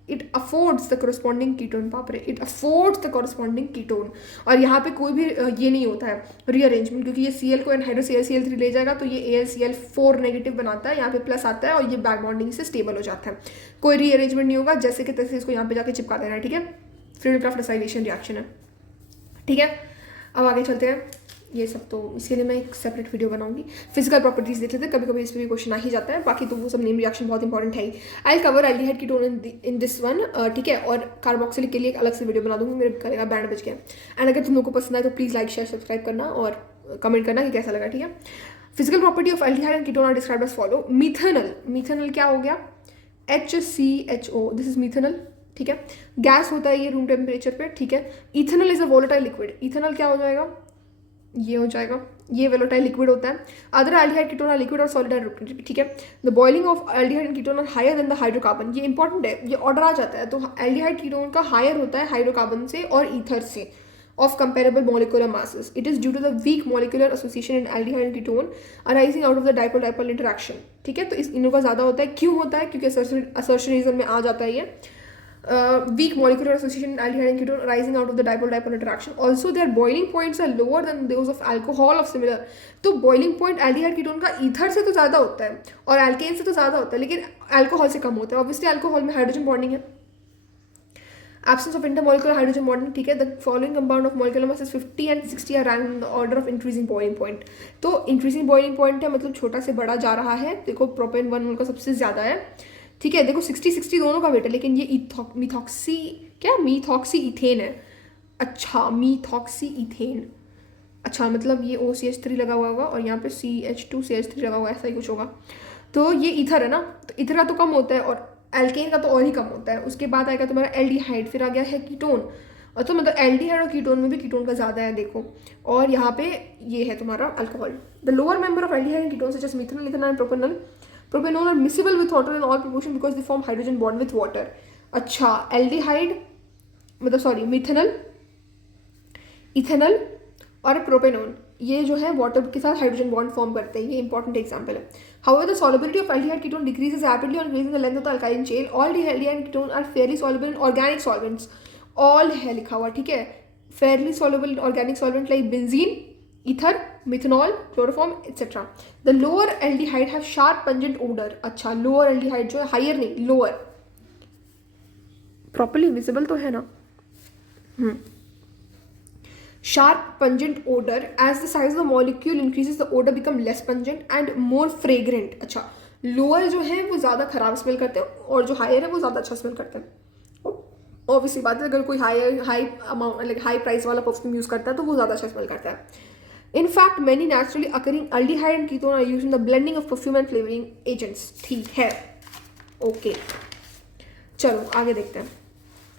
it affords the corresponding ketone. बाप रे, it affords the corresponding ketone। और यहाँ पे कोई भी ये नहीं होता है रीअरेंजमेंट, क्योंकि ये Cl को एनहाइड्रस AlCl3 ले जाएगा तो ये AlCl4 नेगेटिव बनाता है, यहाँ पे प्लस आता है और ये बैक बॉन्डिंग से स्टेबल हो जाता है, कोई रीअरेंजमेंट नहीं होगा, जैसे कि तैसे इसको यहाँ पे जाके चिपका देना है, ठीक है। फ्रीडल क्राफ्ट असाइलेशन रिएक्शन है, ठीक है। अब आगे चलते हैं, ये सब तो इसके लिए मैं एक सेपरेट वीडियो बनाऊंगी। फिजिकल प्रॉपर्टीज देख लेते हैं, कभी कभी इस पर भी क्वेश्चन आ ही जाता है, बाकी तो वो सब नेम रिएक्शन बहुत इंपॉर्टेंट है ही। I cover aldehyde ketone in this one, ठीक है, और कार्बोक्सिलिक के लिए एक अलग से वीडियो बना दूंगी, मेरे करेगा बैंड बज गया। एंड अगर तुम लोग को पसंद आए तो प्लीज़ लाइक शेयर सब्सक्राइब करना और कमेंट करना कि कैसा लगा, ठीक है। Physical property of aldehyde and ketone are described as follow. Methanal क्या हो गया, HCHO, दिस इज मीथेनल, ठीक है। गैस होता है ये रूम टेम्परेचर पे, ठीक है। Ethanal is a volatile liquid, ethanal क्या हो जाएगा, ये हो जाएगा, ये वोलेटाइल लिक्विड होता है। Other aldehyde ketone are liquid और सॉलिड एंड, ठीक है। The boiling of aldehyde and ketone are higher than the hydrocarbon, ये इंपॉर्टेंट है, ये ऑर्डर आ जाता है। तो एल्डिहाइड कीटोन का हायर होता है हाइड्रोकार्बन से और ईथर से of comparable molecular masses. It is due to the weak molecular association in aldehyde and ketone arising out of the dipole-dipole interaction, ठीक है। तो इस इनका ज़्यादा होता है, क्यों होता है, क्योंकि असर्शनिज्म में आ जाता है ये। Weak molecular association in aldehyde and ketone arising out of the dipole-dipole interaction. Also, their boiling points are lower than those of alcohol of similar. तो boiling point aldehyde ketone का ईथर से तो ज़्यादा होता है और एल्केन से तो ज़्यादा होता है, लेकिन अल्कोहल से कम होता है। ऑब्वियसली अल्कोहल में हाइड्रोजन बॉन्डिंग है, absence of intermolecular hydrogen bonding, ठीक है। The following compound of molecular mass is 50 and 60 are ranked in the order of increasing boiling point. तो increasing boiling point है, मतलब छोटा से बड़ा जा रहा है। देखो प्रोपेन 1 उनका सबसे ज़्यादा है, ठीक है। देखो 60-60 दोनों का वेट है, लेकिन ये मीथॉक्सी इथेन है। अच्छा मीथॉक्सी इथेन, अच्छा मतलब ये OCH3 लगा हुआ होगा और यहाँ पे CH2CH3 लगा हुआ है, ऐसा ही कुछ होगा। तो ये ईथर है ना, तो ईथर का तो कम होता है और एल्केन का तो और ही कम होता है। उसके बाद आएगा तुम्हारा एल्डिहाइड, फिर आ गया है कीटोन, और तो मतलब एल्डिहाइड और कीटोन में भी कीटोन का ज़्यादा है, देखो। और यहाँ पे ये है तुम्हारा alcohol. The lower member of aldehyde and ketone such as methanol, ethanol and propanol are miscible with water in all proportion because they form hydrogen bond with water. अच्छा एल्डिहाइड मतलब सॉरी मिथेनॉल, इथेनॉल और प्रोपेनॉल, ये जो है वाटर के साथ हाइड्रोजन बॉन्ड फॉर्म करते हैं, ये इंपॉर्टेंट एग्जांपल है। However, the solubility of aldehyde ketone decreases rapidly on increasing the length of the alkyl chain. All the aldehyde ketone are fairly soluble in organic solvents. All है लिखा हुआ, ठीक है। Fairly soluble in organic solvent like benzene, ether, methanol, chloroform, etc. The lower aldehyde have sharp pungent odor. अच्छा lower aldehyde जो है, higher नहीं lower, properly visible तो है ना, sharp pungent odor. As the size of the molecule increases, the odor become less pungent and more fragrant. अच्छा lower जो है वो ज़्यादा खराब स्मेल करते हैं और जो higher है वो ज़्यादा अच्छा स्मेल करते हैं। ऑब्वियसली बात है, अगर कोई high amount like high price वाला परफ्यूम यूज़ करता है तो वो ज़्यादा अच्छा स्मेल करता है। In fact, many naturally occurring aldehyde and ketone are used in the blending of perfume and flavoring agents. ठीक है, ओके चलो आगे देखते हैं।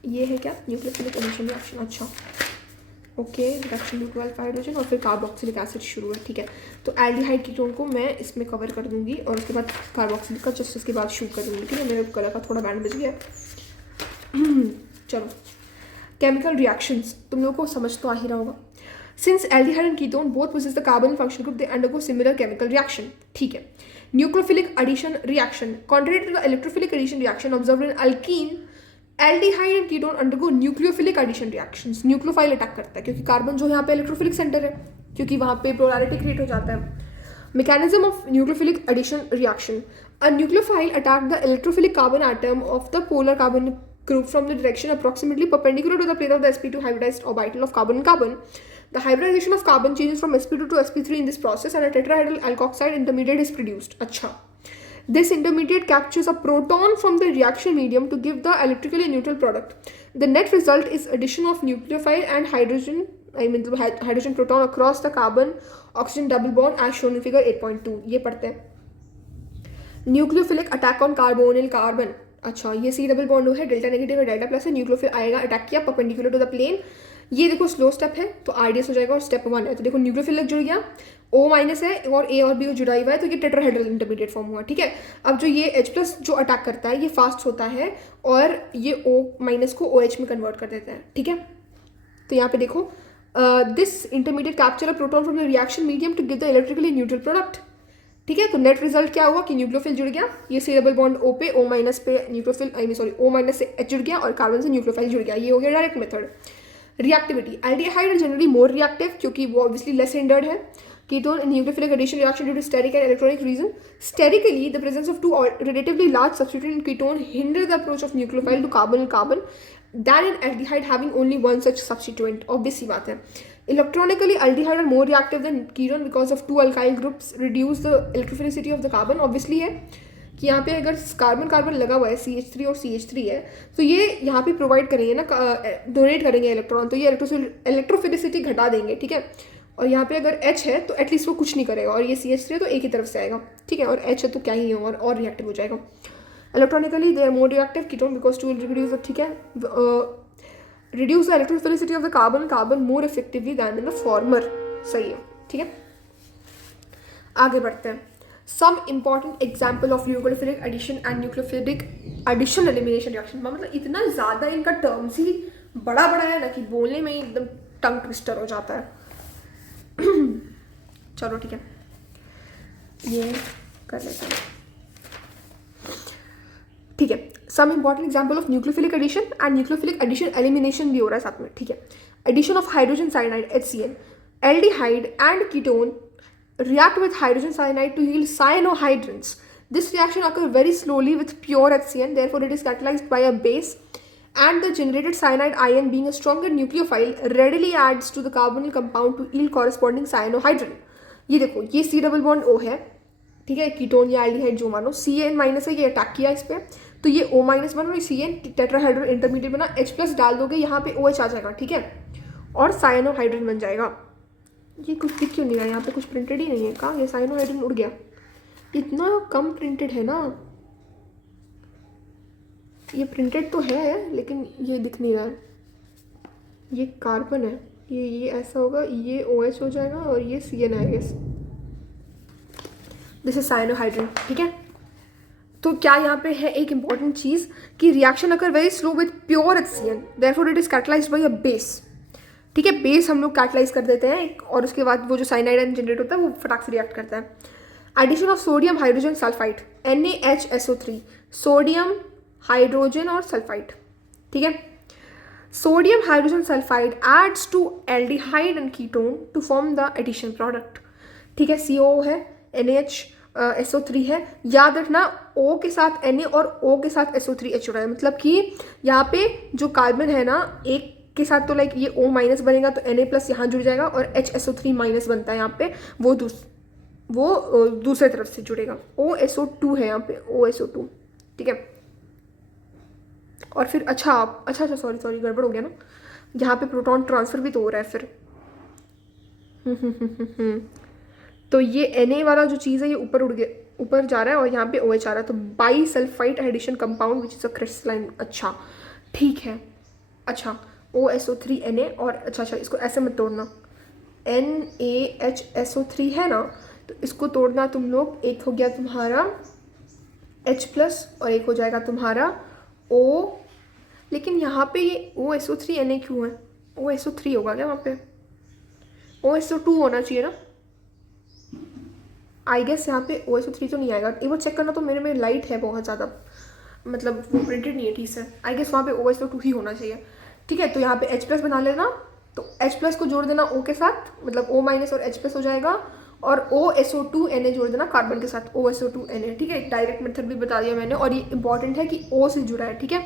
ये है क्या, न्यूक्लियोफिलिक एडिशन रिएक्शन। अच्छा ओके, रिडक्शन टू 12 हाइड्रोजन और फिर कार्बोक्सिलिक एसिड शुरू है, ठीक है। तो एल्डिहाइड कीटोन को मैं इसमें कवर कर दूंगी और उसके बाद कार्बोक्सिलिक का जस्ट उसके बाद शूट कर दूंगी, ठीक है। मेरे गला का थोड़ा बैंड बज गया। चलो केमिकल रिएक्शंस तुम लोगों को समझ तो आ ही रहा होगा। Since aldehyde and ketone both possess the carbon function group, they undergo similar chemical reaction, ठीक है। Nucleophilic addition reaction, contrary to the electrophilic addition reaction observed in alkene, aldehyde and ketone undergo nucleophilic addition reactions. Nucleophile attack करता है क्योंकि कार्बन जो यहाँ पे इलेक्ट्रोफिलिक सेंटर है, क्योंकि वहाँ पे पोलैरिटी क्रिएट हो जाता है। Mechanism of nucleophilic addition reaction, a nucleophile attack the electrophilic carbon atom of the polar carbon group from the direction approximately perpendicular to the plane of the sp2 hybridized orbital of carbon and carbon. The hybridization of carbon changes from sp2 to sp3 in this process and a tetrahedral alkoxide intermediate is produced. अच्छा, this intermediate captures a proton from the reaction medium to give the electrically neutral product. The net result is addition of nucleophile and hydrogen, hydrogen proton across the carbon oxygen double bond as shown in figure 8.2. ये पढ़ते हैं. Nucleophilic attack on carbonyl carbon. अच्छा, ये सी डबल बॉन्ड है, डेल्टा नेगेटिव है, डेल्टा प्लस है, न्यूक्लियोफिल आएगा, अटैक किया परपेंडिकुलर टू द प्लेन. ये देखो स्लो स्टेप है तो आरडीएस हो जाएगा और स्टेप 1 है तो देखो न्यूक्लियोफिलिक जुड़ गया, O माइनस है और A और B जुड़ा हुआ है तो ये टेट्राहेड्रल इंटरमीडिएट फॉर्म हुआ. ठीक है, अब जो ये H प्लस जो अटैक करता है ये फास्ट होता है और ये O माइनस को OH में कन्वर्ट कर देता है. ठीक है, तो यहाँ पे देखो this intermediate capture a proton from the reaction medium to give the electrically neutral product. ठीक है, तो नेट रिजल्ट क्या हुआ कि न्यूक्लियोफिल जुड़ गया, ये सी डबल बॉन्ड O पे, O माइनस पे न्यूक्लियोफिल O माइनस से H जुड़ गया और कार्बन से न्यूक्लियोफाइल जुड़ गया. ये हो गया direct method. Reactivity, aldehyde are generally more reactive क्योंकि वो ऑब्वियसली लेस हिंडर्ड है. Ketone in nucleophilic addition reaction due to steric and electronic reason. Sterically, the presence of two relatively large substituent in ketone hinder the approach of nucleophile to carbon and carbon than in aldehyde having only one such substituent. Obvious सी बात है. Electronically, aldehyde are more reactive than ketone because of two alkyl groups reduce the electrophilicity of the carbon. Obviously है कि यहाँ पे अगर कार्बन कार्बन लगा हुआ है CH3 और CH3 है तो ये यहाँ पे प्रोवाइड करेंगे ना, डोनेट करेंगे इलेक्ट्रॉन, तो ये इलेक्ट्रोफिलिसिटी घटा देंगे. ठीक है, और यहाँ पे अगर H है तो एटलीस्ट वो कुछ नहीं करेगा और ये CH3 है तो एक ही तरफ से आएगा. ठीक है, और H है तो क्या ही है और रिएक्टिव हो जाएगा. Electronically they are more reactive ketone because to reduce. ठीक है, reduce the electrophilicity of the carbon more effectively than in the former. सही है. ठीक है, आगे बढ़ते हैं. Some important example of nucleophilic addition and nucleophilic addition elimination reaction. मतलब इतना ज़्यादा इनका टर्म्स ही बड़ा बड़ा है ना कि बोलने में ही एकदम टंग ट्विस्टर हो जाता है. चलो ठीक है, ये कर लेते हैं. ठीक है, some important example of nucleophilic addition and nucleophilic addition elimination भी हो रहा है साथ में. ठीक है, addition of hydrogen cyanide HCl, aldehyde and ketone react with hydrogen cyanide to yield cyanohydrins. This reaction occurs very slowly with pure HCl, therefore it is catalyzed by a base and the generated cyanide ion being a stronger nucleophile readily adds to the carbonyl compound to yield corresponding cyanohydrin. ये देखो ये C डबल बॉन्ड O है. ठीक है, कीटोन या एल्डिहाइड जो मानो, Cn माइनस है, ये अटैक किया इस पर तो ये O माइनस बना और Cn टेट्राहाइड्रल इंटरमीडिएट बना, H प्लस डाल दोगे यहाँ पे OH आ जाएगा. ठीक है, और साइनोहाइड्रिन बन जाएगा. ये कुछ दिख क्यों नहीं रहा, यहाँ पे कुछ प्रिंटेड ही नहीं है. कहाँ ये साइनोहाइड्रिन उड़ गया, इतना कम प्रिंटेड है ना. ये प्रिंटेड तो है लेकिन ये दिख नहीं रहा है. ये कार्बन है, ये ऐसा होगा, ये OH हो जाएगा और ये Cn आएगा. This is cyanohydrin. ठीक है, तो क्या यहाँ पे है एक इंपॉर्टेंट चीज़ कि reaction occur very slow with pure HCl, therefore it is catalysed by a base. ठीक है, बेस हम लोग कैटलाइज कर देते हैं और उसके बाद वो जो साइनाइड जनरेट होता है वो फटाक से रिएक्ट करता है. Addition of sodium hydrogen sulphide NaHSO3, sodium hydrogen और सल्फाइड. ठीक है, sodium hydrogen sulphide adds to aldehyde and ketone to form the addition product. ठीक है, CO है, NaHSO3 है. याद रखना O के साथ Na और O के साथ SO3H जुड़ा है, मतलब कि यहाँ पे जो कार्बन है ना एक के साथ तो लाइक ये O माइनस बनेगा तो Na प्लस यहाँ जुड़ जाएगा और HSO3 माइनस बनता है यहाँ पे, वो दूसरे तरफ से जुड़ेगा. OSO2 है यहाँ पे, OSO2. ठीक है, और फिर अच्छा सॉरी गड़बड़ हो गया ना, यहाँ पे प्रोटॉन ट्रांसफर भी तो हो रहा है फिर. तो ये Na वाला जो चीज़ है ये ऊपर जा रहा है और यहाँ पे OH आ रहा है, तो bisulphide addition compound which is a crystalline. अच्छा ठीक है, अच्छा OSO3 Na और अच्छा इसको ऐसे मत तोड़ना, NaHSO3 है ना, तो इसको तोड़ना तुम लोग. एक हो गया तुम्हारा H प्लस और एक हो जाएगा तुम्हारा O, लेकिन यहाँ पे ये OSO3 Na क्यों है, OSO3 होगा क्या वहाँ पे, OSO2 होना चाहिए ना. आई गेस यहाँ पे OSO3 तो नहीं आएगा, एक बार चेक करना. तो मेरे में लाइट है बहुत ज़्यादा, मतलब वो प्रिंटेड नहीं है ठीक से. आई गेस वहाँ पे OSO2 ही होना चाहिए. ठीक है, तो यहाँ पे H प्लस बना लेना, तो H प्लस को जोड़ देना O के साथ, मतलब O माइनस और H प्लस हो जाएगा, और OSO2 Na जोड़ देना कार्बन के साथ, OSO2 Na. ठीक है, डायरेक्ट मेथड भी बता दिया मैंने और ये इंपॉर्टेंट है कि O से जुड़ा है. ठीक है,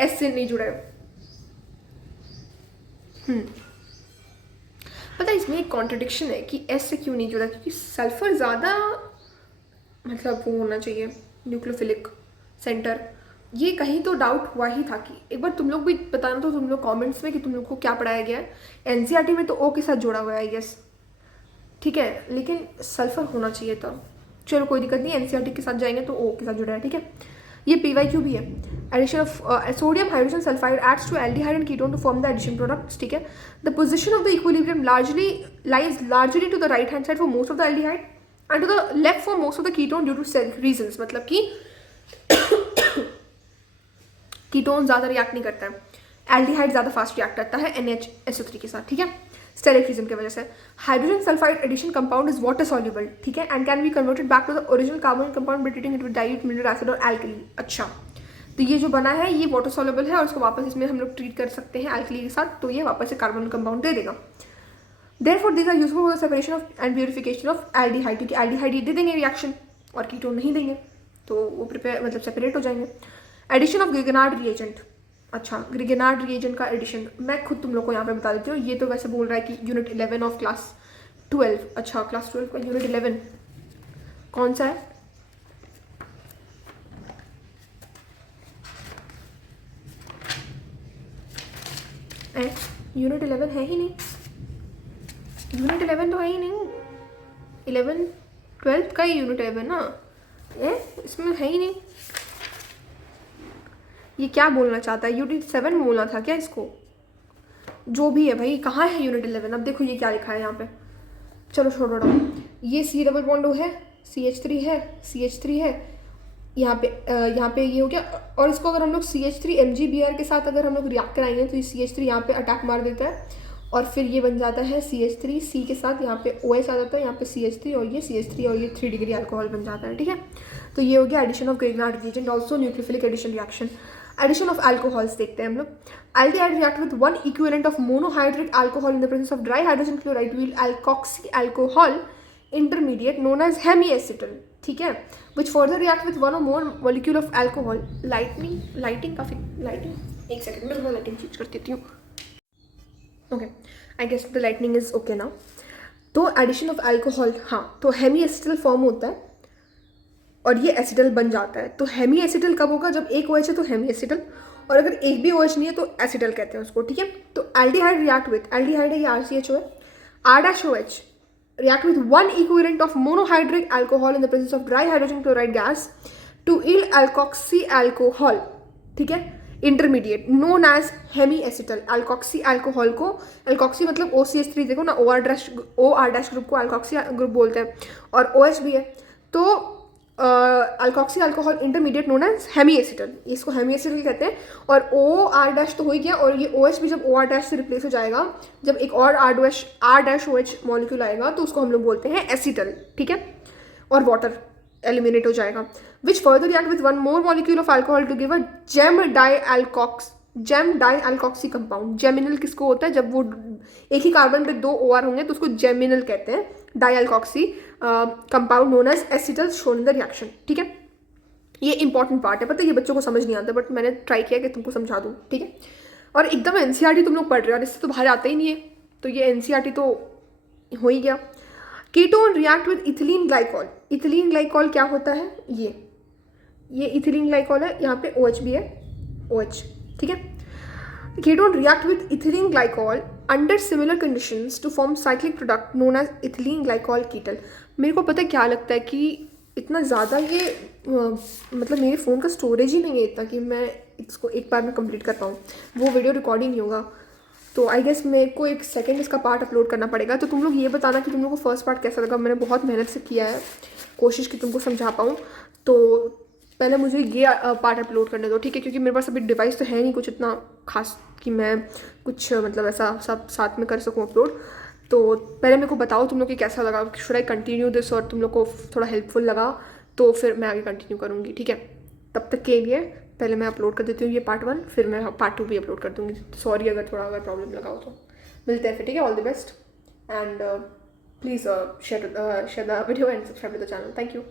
एस से नहीं जुड़ा है। पता है इसमें एक कॉन्ट्रडिक्शन है कि एस से क्यों नहीं जुड़ा, क्योंकि सल्फर ज़्यादा मतलब वो होना चाहिए न्यूक्लियोफिलिक सेंटर। ये कहीं तो डाउट हुआ ही था कि एक बार तुम लोग भी बताना तो तुम लोग कमेंट्स में कि तुम लोग को क्या पढ़ाया गया है। एनसीईआरटी में तो ओ के साथ जुड़ा हुआ है यस, ठीक है, लेकिन सल्फर होना चाहिए था। चलो कोई दिक्कत नहीं, एनसीईआरटी के साथ जाएंगे तो ओ के साथ जुड़ा है, ठीक है। ये पीवाईक्यू भी है। Addition of sodium hydrogen sulphide adds to aldehyde and ketone to form the addition products, ठीक है। The position of the equilibrium lies largely to the right hand side for most of the aldehyde and to the left for most of the ketone due to self reasons, मतलब कि कीटोन ज़्यादा रिएक्ट नहीं करता है, एल्डिहाइड ज़्यादा फास्ट रिएक्ट करता है NHSO3 के साथ, ठीक है, स्टेरिक रीजन की वजह से। Hydrogen sulphide addition compound is water soluble, ठीक है, and can be converted back to the original carbon compound by treating it with dilute mineral acid और एल्कली। अच्छा, तो ये जो बना है ये वाटर सॉल्युबल है और उसको वापस इसमें हम लोग ट्रीट कर सकते हैं एल्कली के साथ, तो ये वापस से कार्बन कंपाउंड दे देगा। Therefore these are useful for the separation of and purification of aldehyde, क्योंकि एल्डिहाइड ये दे देंगे रिएक्शन और कीटोन नहीं देंगे, तो वो प्रिपेयर मतलब सेपरेट हो जाएंगे। एडिशन ऑफ ग्रिगनार्ड रिएजेंट, अच्छा ग्रिगनार्ड रिएजेंट का एडिशन मैं खुद तुम लोग को यहाँ पे बता देती हूँ। ये तो वैसे बोल रहा है कि यूनिट 11 ऑफ क्लास 12, अच्छा क्लास 12 का यूनिट 11 कौन सा है? यूनिट 11 है ही नहीं, यूनिट 11 तो है ही नहीं, 11 12 का ही यूनिट 11 ना, इसमें है ही नहीं। ये क्या बोलना चाहता है, यूनिट 7 बोलना था क्या इसको? जो भी है भाई, कहाँ है यूनिट 11? अब देखो ये क्या लिखा है यहाँ पे, चलो छोड़ो ना। ये C डबल बॉन्ड O है, CH3 है, CH3 है, यहाँ पे ये हो गया। और इसको अगर हम लोग CH3 MgBr के साथ अगर हम लोग रिएक्ट कराएंगे तो ये CH3 यहाँ पे अटैक मार देता है और फिर ये बन जाता है CH3, C के साथ यहाँ पे OH आ जाता है, यहाँ पे CH3 और ये CH3 और ये 3 डिग्री अल्कोहल बन जाता है, ठीक है। तो ये हो गया addition of Grignard reagent, also nucleophilic addition reaction. Addition of alcohols देखते हैं हम लोग। Aldehyde react with 1 equivalent of monohydric alcohol in the presence of dry hydrogen chloride will alkoxy alcohol intermediate known as hemiacetal, ठीक है, which further react with one or more molecule of alcohol। Lighting काफ़ी लाइटिंग, एक सेकंड में लाइटिंग चेंज कर देती हूँ। Okay, I guess the lightning is okay ना। तो एडिशन ऑफ अल्कोहल, हाँ, तो हेमीएसिटल फॉर्म होता है और ये एसिटल बन जाता है। तो हेमीएसिटल कब होगा? जब एक OH है तो हेमीएसिटल, और अगर एक भी OH नहीं है तो एसिटल कहते हैं उसको, ठीक है। तो एल्डिहाइड रिएक्ट विथ, एल्डिहाइड है ये RCHO है, R-OH react with 1 equivalent of monohydric alcohol in the presence of dry hydrogen chloride gas to yield alkoxy alcohol, ठीक है, intermediate known as hemiacetal. Alkoxy alcohol को, अल्कोक्सी मतलब OCH3 देखो ना, OR- ग्रुप को अल्कोक्सी ग्रुप बोलते हैं और OH भी है, तो alkoxy alcohol intermediate known as hemiacetal, इसको हेमीएसिटल कहते हैं। और OR- तो हो ही गया, और ये OH भी जब OR- से रिप्लेस हो जाएगा, जब एक और R-OH मॉलिक्यूल आएगा तो उसको हम लोग बोलते हैं एसिटल, ठीक है, और वाटर एलिमिनेट हो जाएगा। Which further react with 1 more molecule of alcohol to give a gem di alkoxy compound. Geminal किसको होता है? जब वो एक ही कार्बन पे 2 OR होंगे तो उसको जेमिनल कहते हैं। Di alkoxy compound known as acetal shown in the reaction, ठीक है। ये इंपॉर्टेंट पार्ट है, पता है ये बच्चों को समझ नहीं आता, बट मैंने ट्राई किया कि तुमको समझा दूँ, ठीक है। और एकदम एनसीईआरटी तुम लोग पढ़ रहे हो और इससे तो बाहर आता ही नहीं है, तो ये एनसीईआरटी तो हो ही गया। Ketone react with ethylene glycol. Ethylene glycol क्या होता है? ये इथिलीन ग्लाइकॉल है, यहाँ पे OH भी है, OH, ठीक है। Ketone react with ethylene glycol under similar conditions to form cyclic product known as ethylene glycol ketal. मेरे को पता है क्या लगता है कि इतना ज़्यादा ये मतलब मेरे फ़ोन का स्टोरेज ही नहीं है इतना कि मैं इसको एक बार में कंप्लीट कर पाऊँ, वो वीडियो रिकॉर्डिंग नहीं होगा। तो आई गेस मेरे को एक सेकंड इसका पार्ट अपलोड करना पड़ेगा। तो तुम लोग ये बताना कि तुम लोग को फर्स्ट पार्ट कैसा लगा। मैंने बहुत मेहनत से किया है, कोशिश की तुमको समझा पाऊँ, तो पहले मुझे ये पार्ट अपलोड करने दो, ठीक है, क्योंकि मेरे पास अभी डिवाइस तो है नहीं कुछ इतना खास कि मैं कुछ मतलब ऐसा सब साथ में कर सकूँ अपलोड। तो पहले मेरे को बताओ तुम लोग को कैसा लगा, शुड आई कंटिन्यू दिस, और तुम लोग को थोड़ा हेल्पफुल लगा तो फिर मैं आगे कंटिन्यू करूँगी, ठीक है। तब तक के लिए पहले मैं अपलोड कर देती हूँ ये पार्ट 1, फिर मैं पार्ट 2 भी अपलोड कर दूँगी। सॉरी अगर प्रॉब्लम लगा हो तो। मिलते हैं फिर, ठीक है। All the best and please share the video and subscribe to the channel. Thank you.